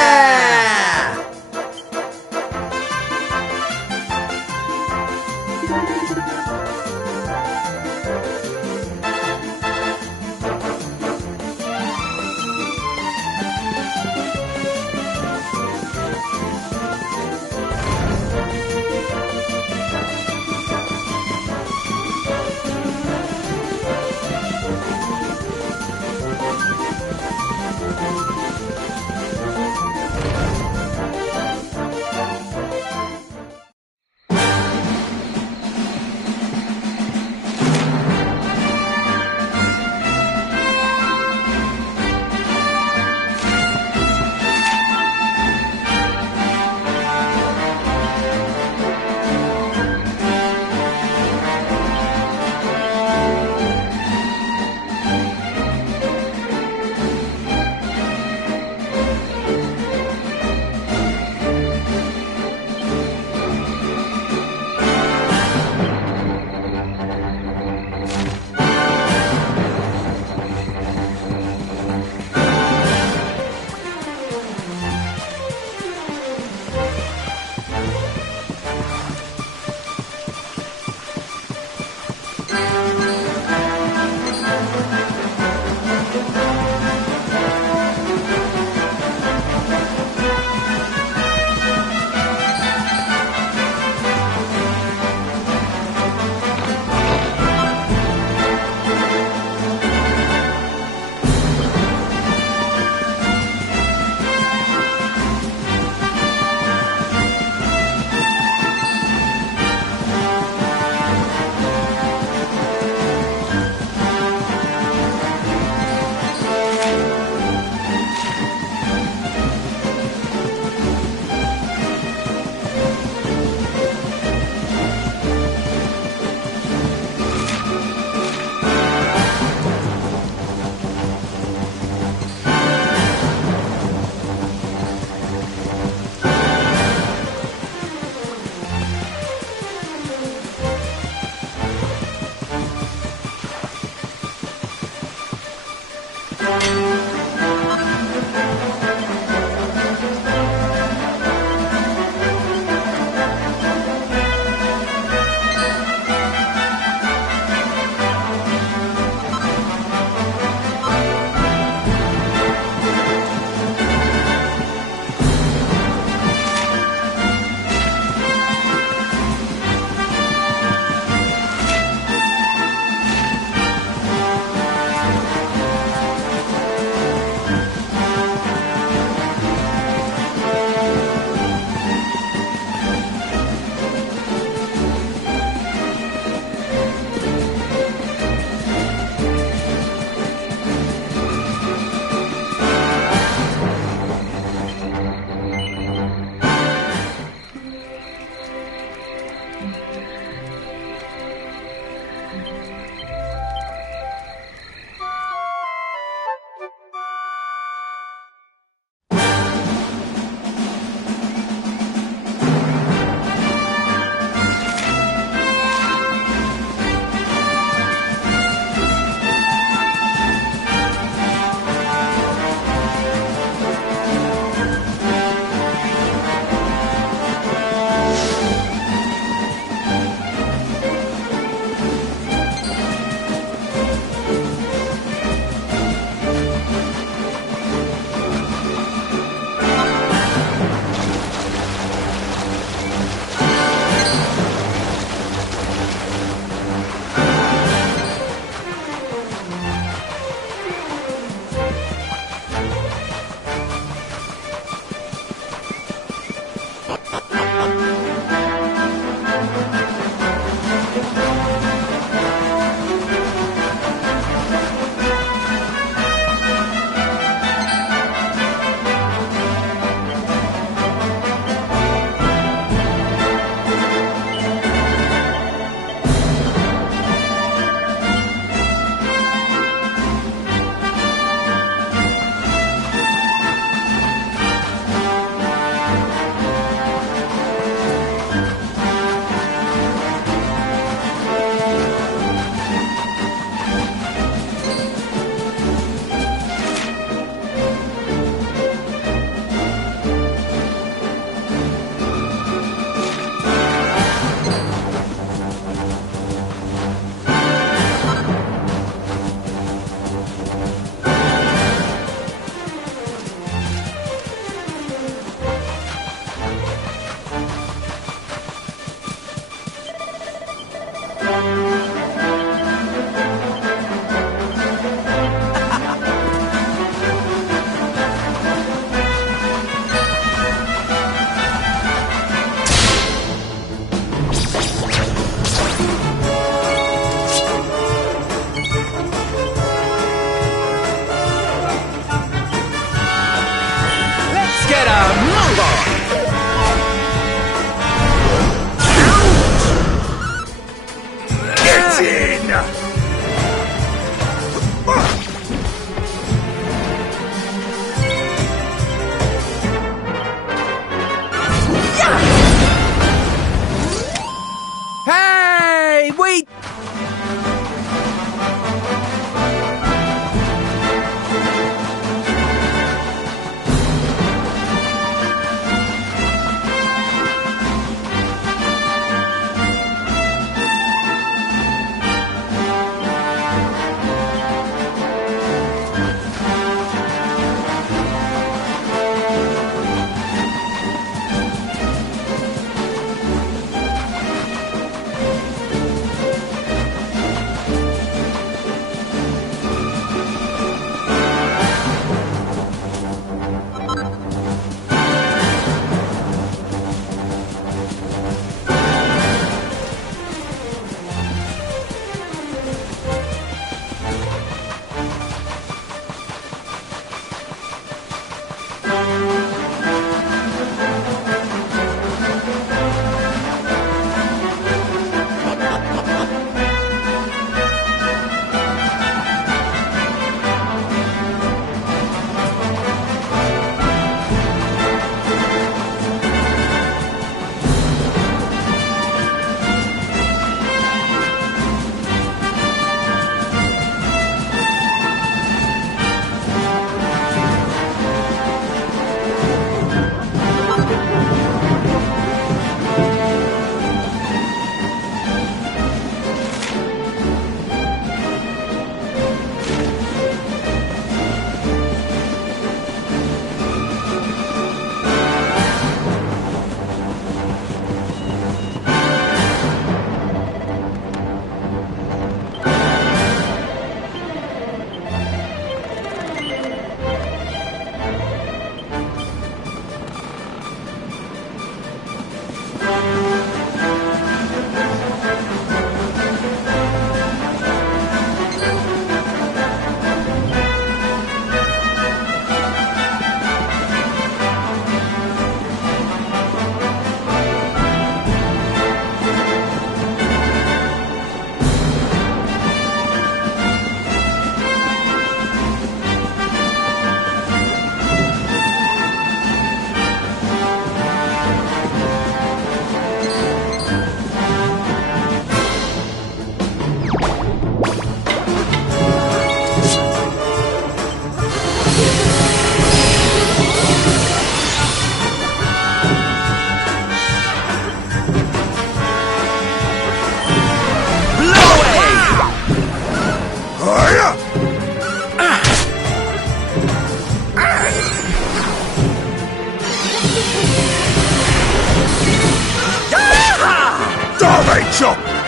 chop!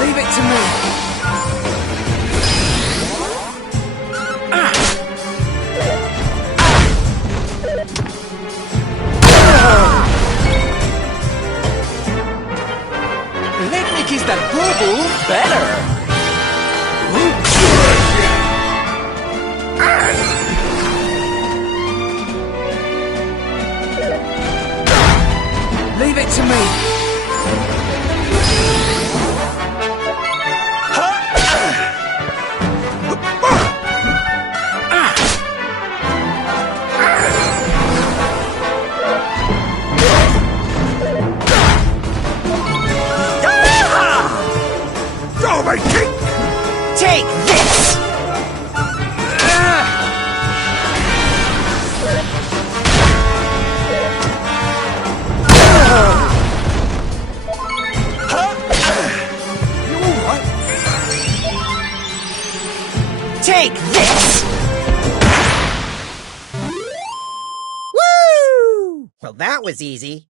Leave it to me. Let me kiss that boo-boo better. Leave it to me. Take this! Take this! Woo! Well, that was easy.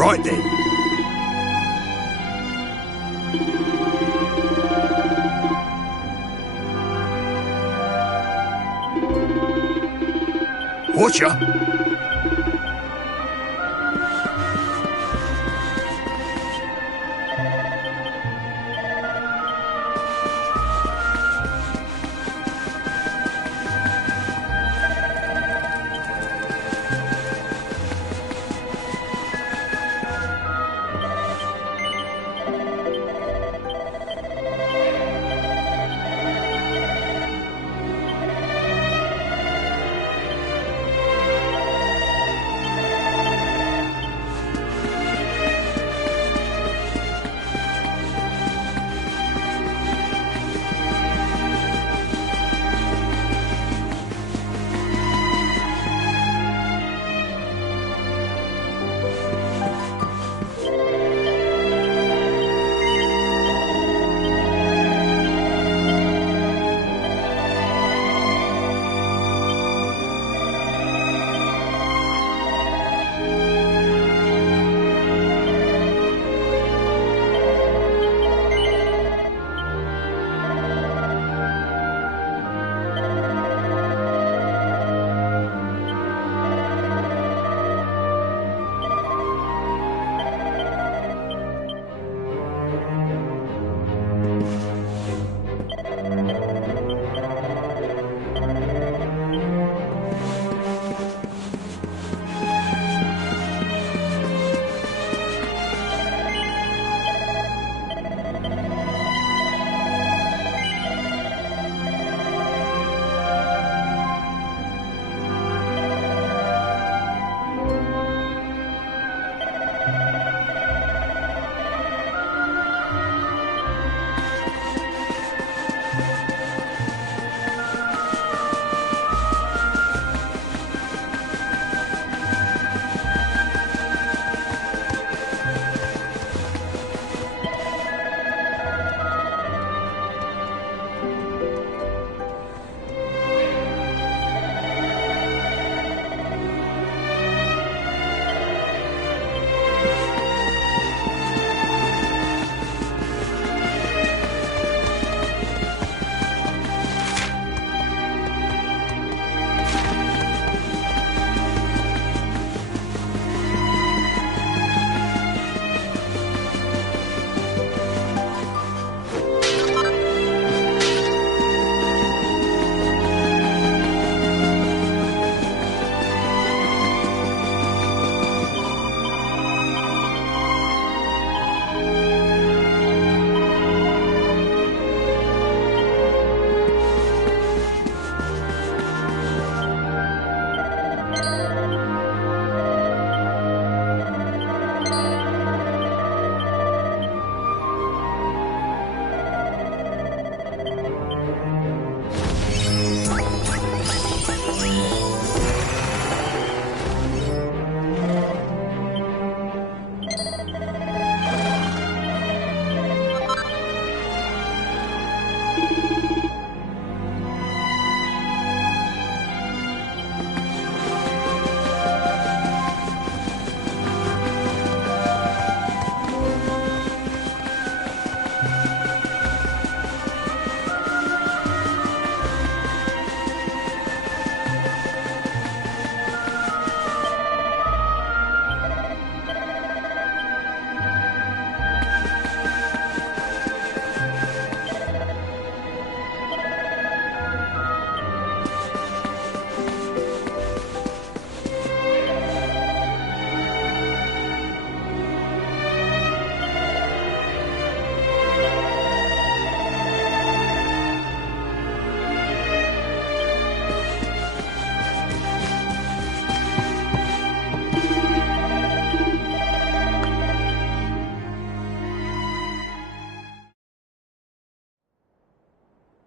Right then. Watcher?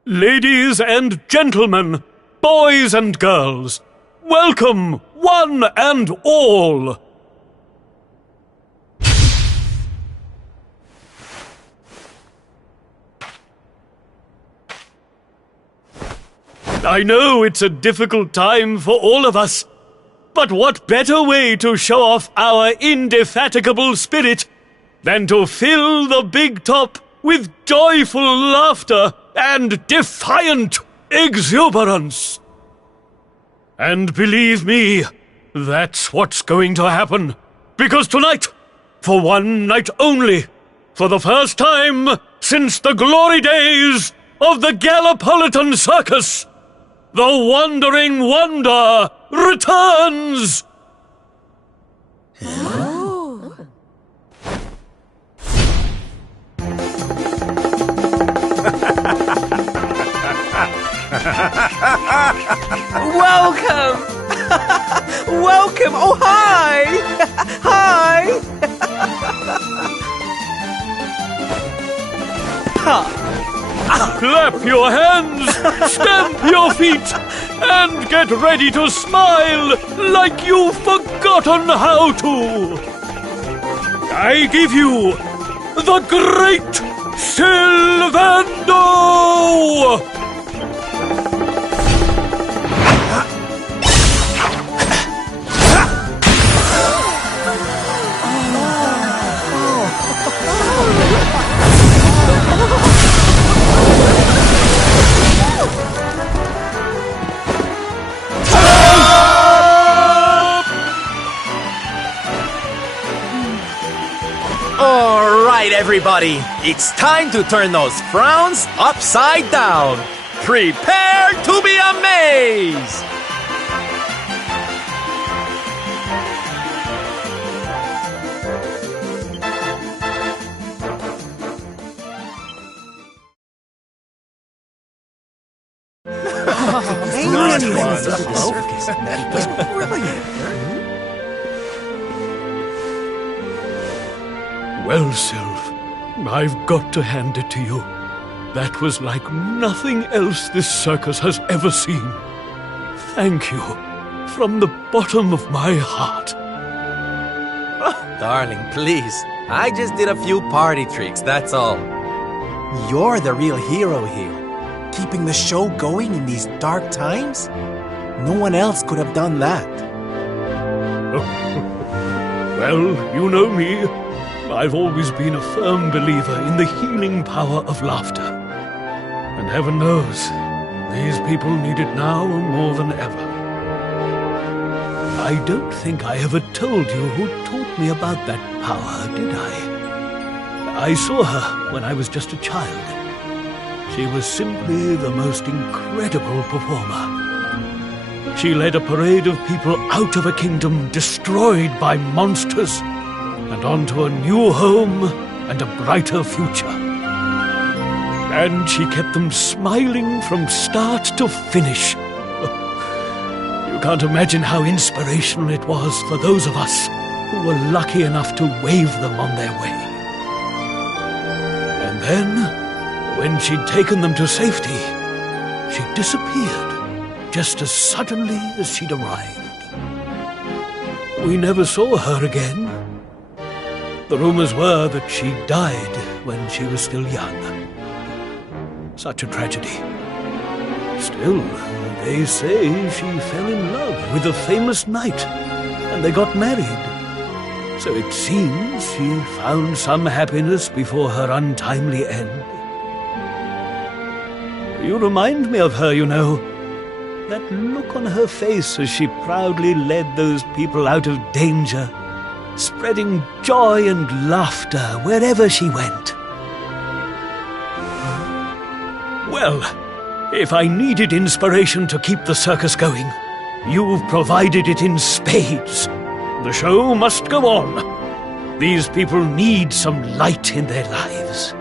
Ladies and gentlemen, boys and girls, welcome, one and all. I know it's a difficult time for all of us, But what better way to show off our indefatigable spirit than to fill the big top with joyful laughter and defiant exuberance? And believe me, that's what's going to happen. Because tonight, for one night only, for the first time since the glory days of the Gallipolitan Circus, the Wandering Wonder returns! Welcome! Welcome! Oh, hi! Hi! Clap your hands, stamp your feet, and get ready to smile like you've forgotten how to. I give you the Great Sylvando! Everybody, it's time to turn those frowns upside down. Prepare to be amazed! Well, Sylv, I've got to hand it to you. That was like nothing else this circus has ever seen. Thank you, from the bottom of my heart. Oh, darling, please. I just did a few party tricks, that's all. You're the real hero here, keeping the show going in these dark times. No one else could have done that. Well, you know me. I've always been a firm believer in the healing power of laughter. And heaven knows, these people need it now more than ever. I don't think I ever told you who taught me about that power, did I? I saw her when I was just a child. She was simply the most incredible performer. She led a parade of people out of a kingdom destroyed by monsters and onto a new home and a brighter future. And she kept them smiling from start to finish. You can't imagine how inspirational it was for those of us who were lucky enough to wave them on their way. And then, when she'd taken them to safety, she disappeared just as suddenly as she'd arrived. We never saw her again. The rumors were that she died when she was still young. Such a tragedy. Still, they say she fell in love with a famous knight, and they got married. So it seems she found some happiness before her untimely end. You remind me of her, you know. That look on her face as she proudly led those people out of danger, spreading joy and laughter wherever she went. Well, if I needed inspiration to keep the circus going, you've provided it in spades. The show must go on. These people need some light in their lives.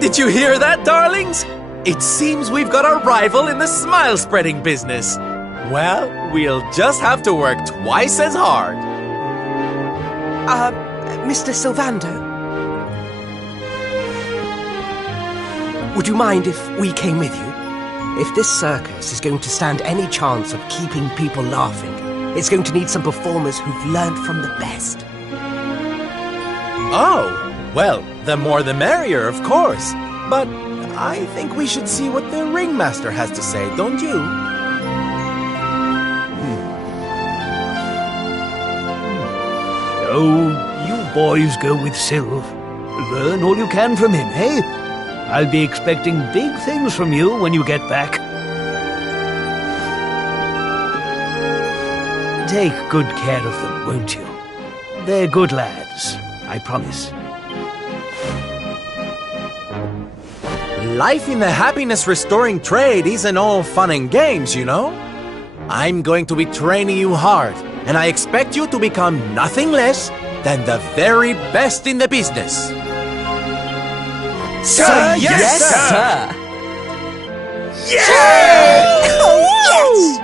Did you hear that, darlings? It seems we've got a rival in the smile-spreading business. Well, we'll just have to work twice as hard. Mr. Sylvando? Would you mind if we came with you? If this circus is going to stand any chance of keeping people laughing, it's going to need some performers who've learned from the best. Oh, well, the more the merrier, of course. But I think we should see what the ringmaster has to say, don't you? Oh, you boys go with Sylv. Learn all you can from him, eh? I'll be expecting big things from you when you get back. Take good care of them, won't you? They're good lads, I promise. Life in the happiness-restoring trade isn't all fun and games, you know? I'm going to be training you hard, and I expect you to become nothing less than the very best in the business. Sir, yes, sir! Yay! Oh, yes!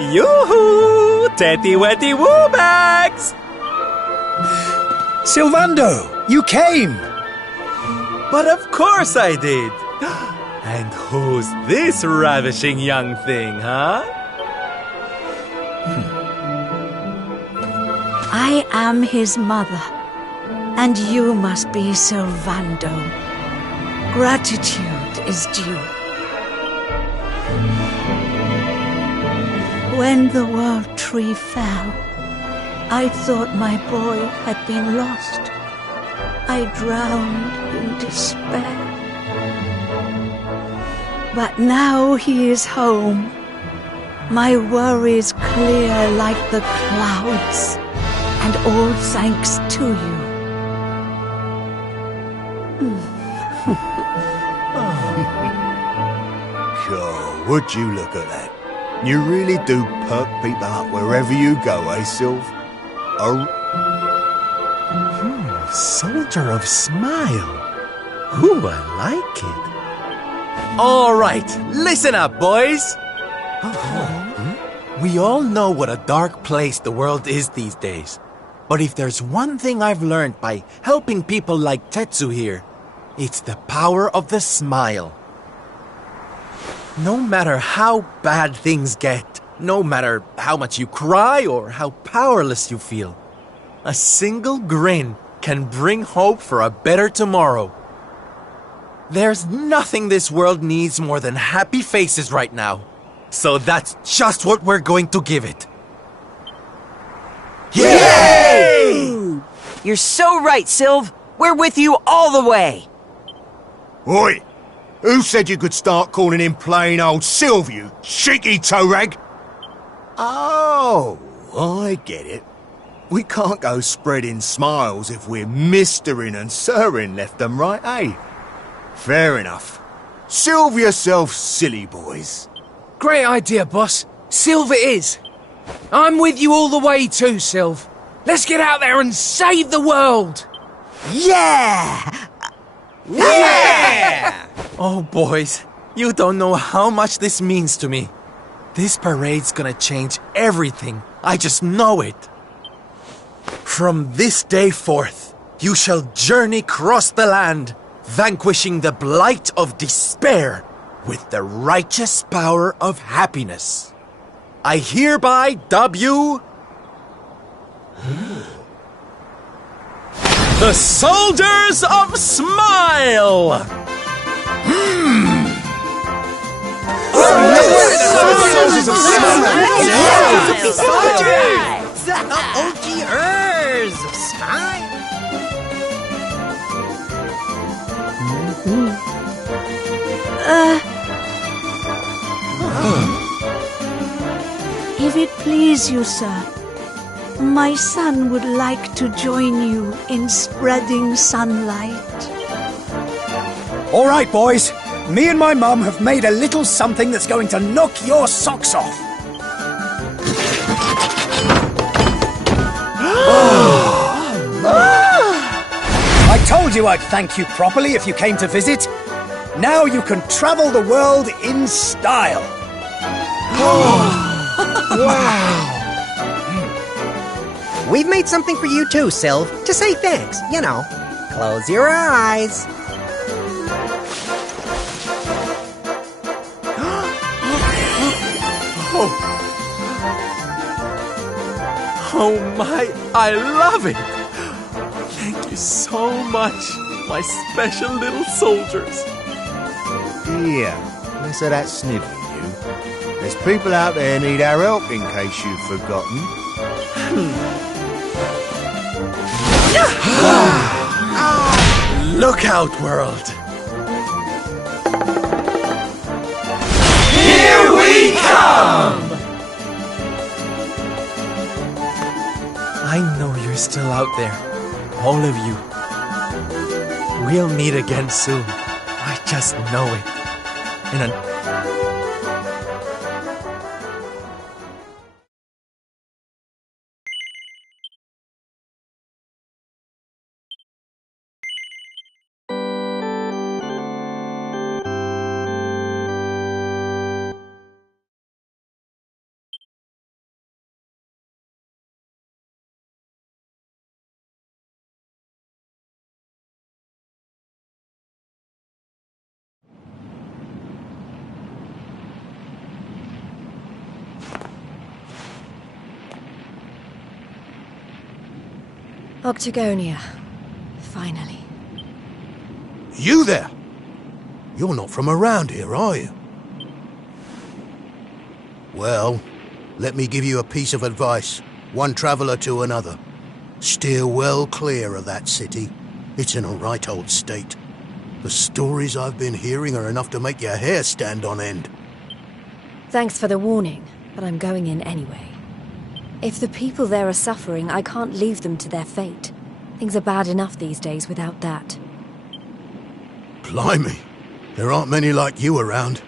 Yoo-hoo! Tetty-wetty woo-bags! Sylvando, you came! But of course I did! And who's this ravishing young thing, huh? I am his mother, and you must be Sylvando. Gratitude is due. When the world tree fell, I thought my boy had been lost. I drowned in despair. But now he is home. My worries clear like the clouds, and all thanks to you. God, would you look at that? You really do perk people up wherever you go, eh, Sylv? Soldier of Smile. Ooh, I like it. All right, listen up, boys. We all know what a dark place the world is these days. But if there's one thing I've learned by helping people like Tetsu here, it's the power of the smile. No matter how bad things get, no matter how much you cry or how powerless you feel, a single grin can bring hope for a better tomorrow. There's nothing this world needs more than happy faces right now. So that's just what we're going to give it. Yay! You're so right, Sylv. We're with you all the way. Oi! Who said you could start calling him plain old Sylv, you cheeky toe rag? Oh, I get it. We can't go spreading smiles if we're mistering and sirring left and right, eh? Fair enough. Sylv yourself, silly boys. Great idea, boss. Sylv it is. I'm with you all the way too, Sylv. Let's get out there and save the world. Yeah! Yeah! Oh, boys, you don't know how much this means to me. This parade's gonna change everything. I just know it. From this day forth, you shall journey across the land, vanquishing the blight of despair with the righteous power of happiness. I hereby dub you the Soldiers of Smile! Soldiers of Smile! Soldiers! The OGers of Smile! If it please you, sir, my son would like to join you in spreading sunlight. All right, boys. Me and my mum have made a little something that's going to knock your socks off. I told you I'd thank you properly if you came to visit. Now you can travel the world in style. Wow! We've made something for you too, Sylv, to say thanks, you know. Close your eyes. Oh my, I love it! Thank you so much, my special little soldiers. Here, less of that snivelling, you. There's people out there need our help in case you've forgotten. Look out, world! Here we come! I know you're still out there, all of you. We'll meet again soon. I just know it. And Octagonia. Finally. You there? You're not from around here, are you? Well, let me give you a piece of advice, one traveller to another. Steer well clear of that city. It's in a right old state. The stories I've been hearing are enough to make your hair stand on end. Thanks for the warning, but I'm going in anyway. If the people there are suffering, I can't leave them to their fate. Things are bad enough these days without that. Blimey, there aren't many like you around.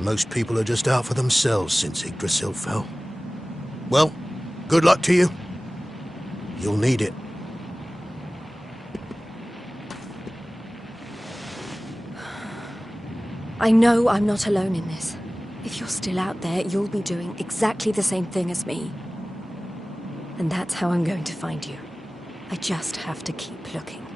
Most people are just out for themselves since Yggdrasil fell. Well, good luck to you. You'll need it. I know I'm not alone in this. If you're still out there, you'll be doing exactly the same thing as me. And that's how I'm going to find you. I just have to keep looking.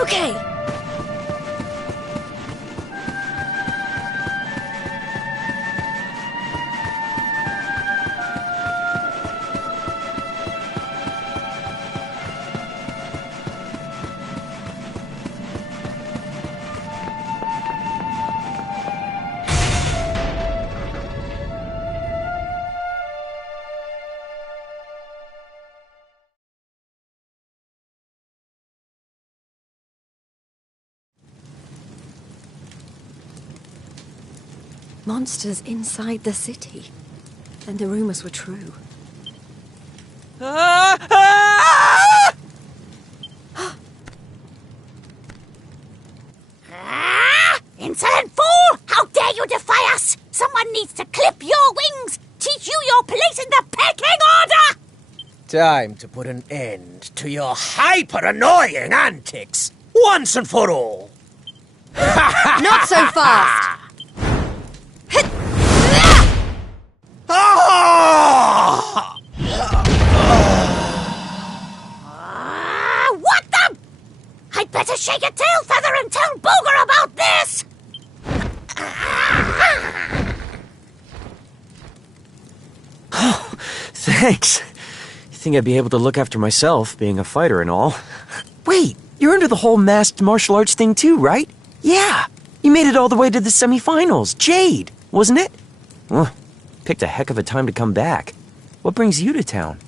Okay. Monsters inside the city. And the rumors were true. Insolent fool! How dare you defy us! Someone needs to clip your wings! Teach you your place in the pecking order! Time to put an end to your hyper-annoying antics, once and for all. Not so fast! What the? I'd better shake a tail feather and tell Booger about this! Oh, thanks. You think I'd be able to look after myself, being a fighter and all. Wait, you're into the whole masked martial arts thing too, right? Yeah, you made it all the way to the semifinals. Jade, wasn't it? Well, picked a heck of a time to come back. What brings you to town?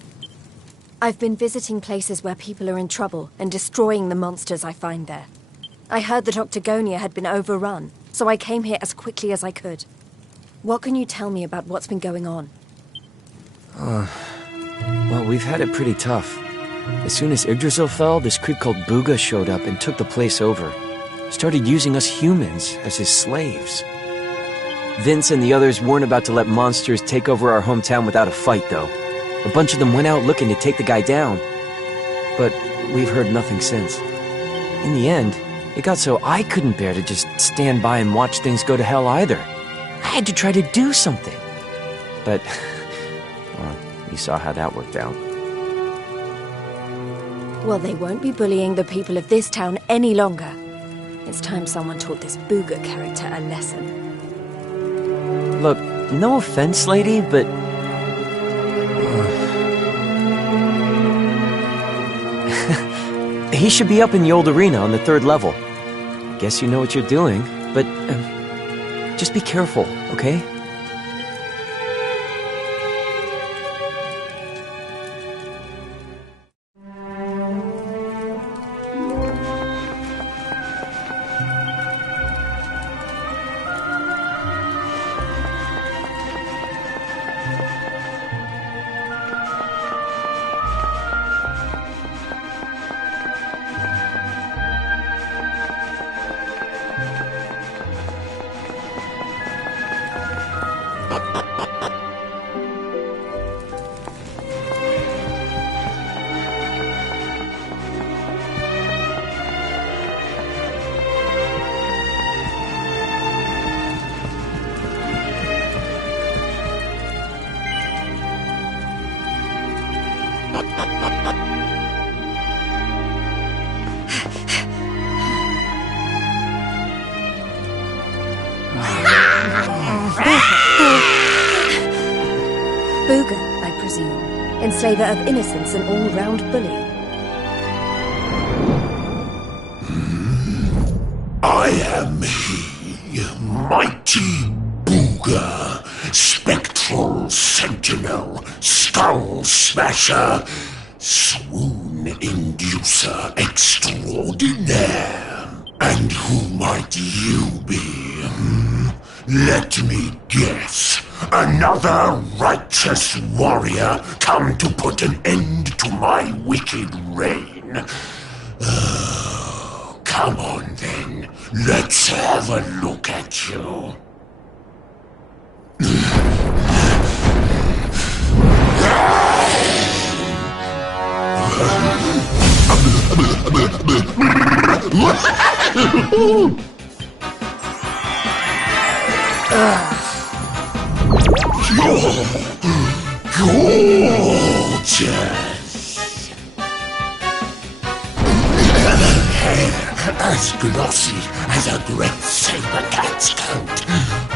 I've been visiting places where people are in trouble and destroying the monsters I find there. I heard that Octagonia had been overrun, so I came here as quickly as I could. What can you tell me about what's been going on? Well, we've had it pretty tough. As soon as Yggdrasil fell, this creep called Booga showed up and took the place over. Started using us humans as his slaves. Vince and the others weren't about to let monsters take over our hometown without a fight, though. A bunch of them went out looking to take the guy down. But we've heard nothing since. In the end, it got so I couldn't bear to just stand by and watch things go to hell either. I had to try to do something. But, well, you saw how that worked out. Well, they won't be bullying the people of this town any longer. It's time someone taught this Booga character a lesson. Look, no offense, lady, but... he should be up in the old arena on the 3rd level. Guess you know what you're doing, but... just be careful, okay? Booga, I presume. Enslaver of innocence and all-round bully. I am he, mighty Booga, spectral sentinel, skull smasher, swoon inducer extraordinaire. And who might you be? Let me guess. Another righteous warrior come to put an end to my wicked reign. Come on then, let's have a look at you. Gorgeous! Hair as glossy as a great saber cat's coat.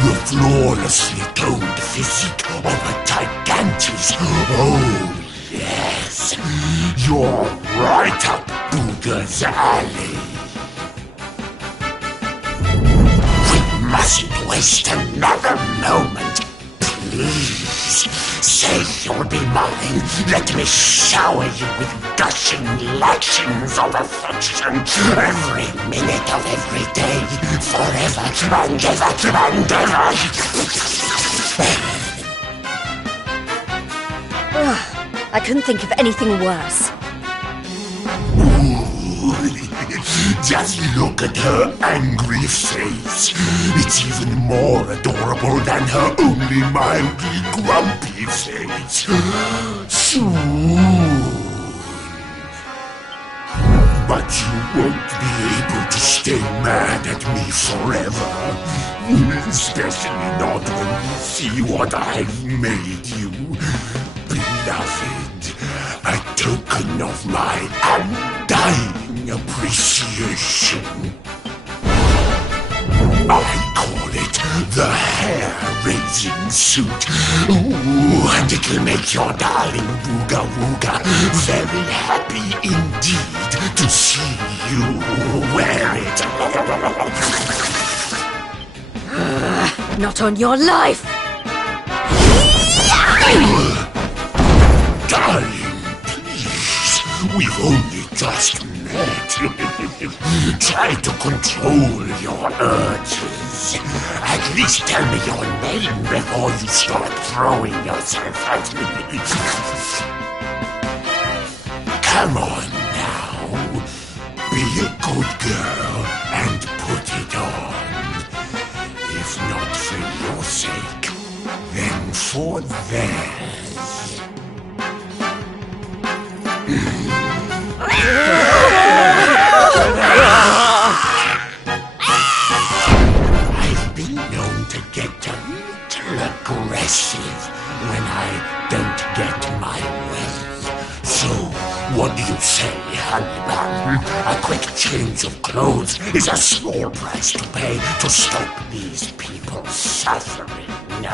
The flawlessly toned physique of a gigantis. Oh, yes. You're right up Booga's alley. We mustn't waste another moment. Please, say you'll be mine. Let me shower you with gushing lashings of affection. Every minute of every day, forever and ever and ever. I couldn't think of anything worse. Just look at her angry face. It's even more adorable than her only mildly grumpy face. Soon. But you won't be able to stay mad at me forever. Especially not when you see what I've made you. Beloved, a token of my undying appreciation. I call it the hair-raising suit. Ooh, and it'll make your darling Booga Wooga very happy indeed to see you wear it. Not on your life! Darling, please, we've only just met. Try to control your urges. At least tell me your name before you start throwing yourself at me. Come on now. Be a good girl and put it on. If not for your sake, then for theirs. I've been known to get a little aggressive when I don't get my way. So, what do you say, honey bun? A quick change of clothes is a small price to pay to stop these people suffering, no?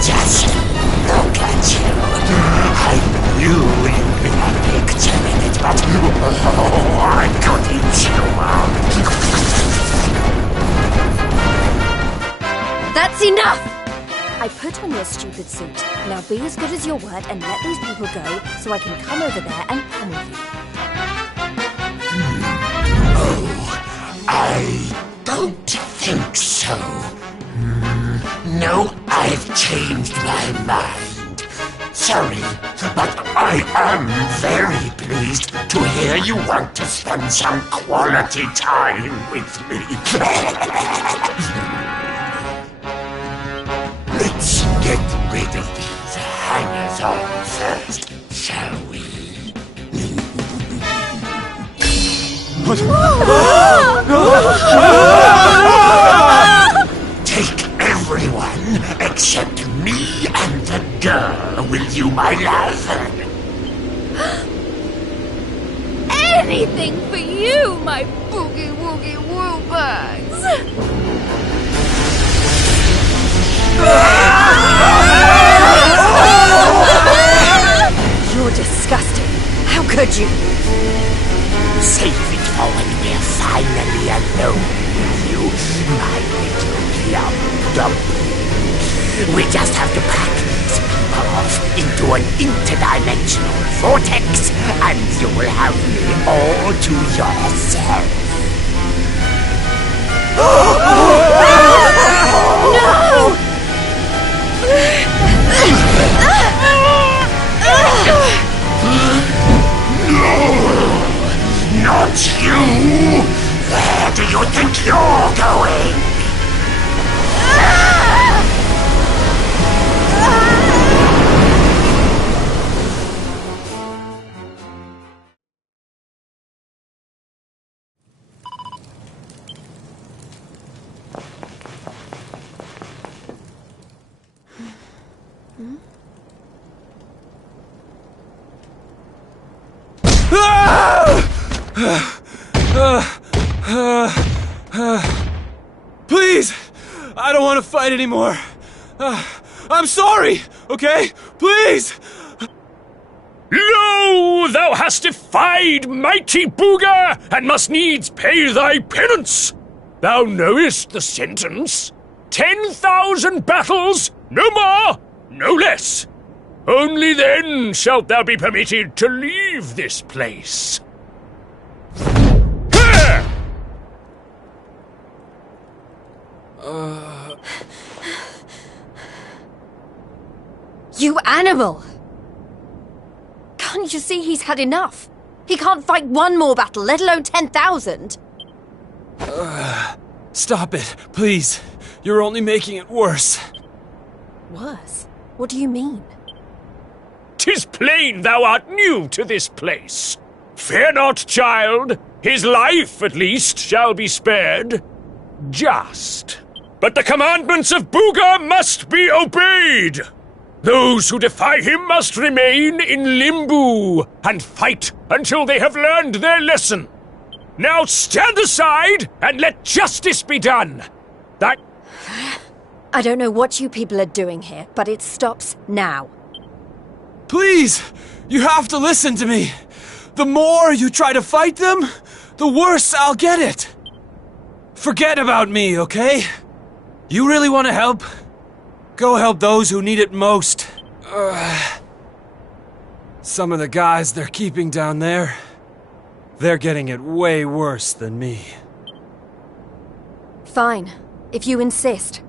Just look at you. I knew you'd be a picture in it, but I couldn't you out. That's enough! I put on your stupid suit. Now be as good as your word and let these people go so I can come over there and pummel you. Oh, I don't think so. No, I've changed my mind. Sorry, but I am very pleased to hear you want to spend some quality time with me. Let's get rid of these hangers-on first, shall we? Take everyone except me and the girl, will you, my love? Anything for you, my boogie-woogie-woo bugs! You're disgusting. How could you? Save it for when we're finally alone with you, my little plum dumpling. We just have to pack these people off into an interdimensional vortex, and you will have me all to yourself. No! Not you! Where do you think you're going? Please! I don't want to fight anymore. I'm sorry, okay? Please! Lo, thou hast defied mighty Booga, and must needs pay thy penance. Thou knowest the sentence. 10,000 battles, no more, no less. Only then shalt thou be permitted to leave this place. You animal! Can't you see he's had enough? He can't fight one more battle, let alone 10,000. Stop it, please. You're only making it worse. Worse? What do you mean? 'Tis plain thou art new to this place. Fear not, child. His life, at least, shall be spared. Just. But the commandments of Booga must be obeyed. Those who defy him must remain in limbo and fight until they have learned their lesson. Now stand aside and let justice be done. That... I don't know what you people are doing here, but it stops now. Please! You have to listen to me. The more you try to fight them, the worse I'll get it. Forget about me, okay? You really want to help? Go help those who need it most. Some of the guys they're keeping down there, they're getting it way worse than me. Fine, if you insist.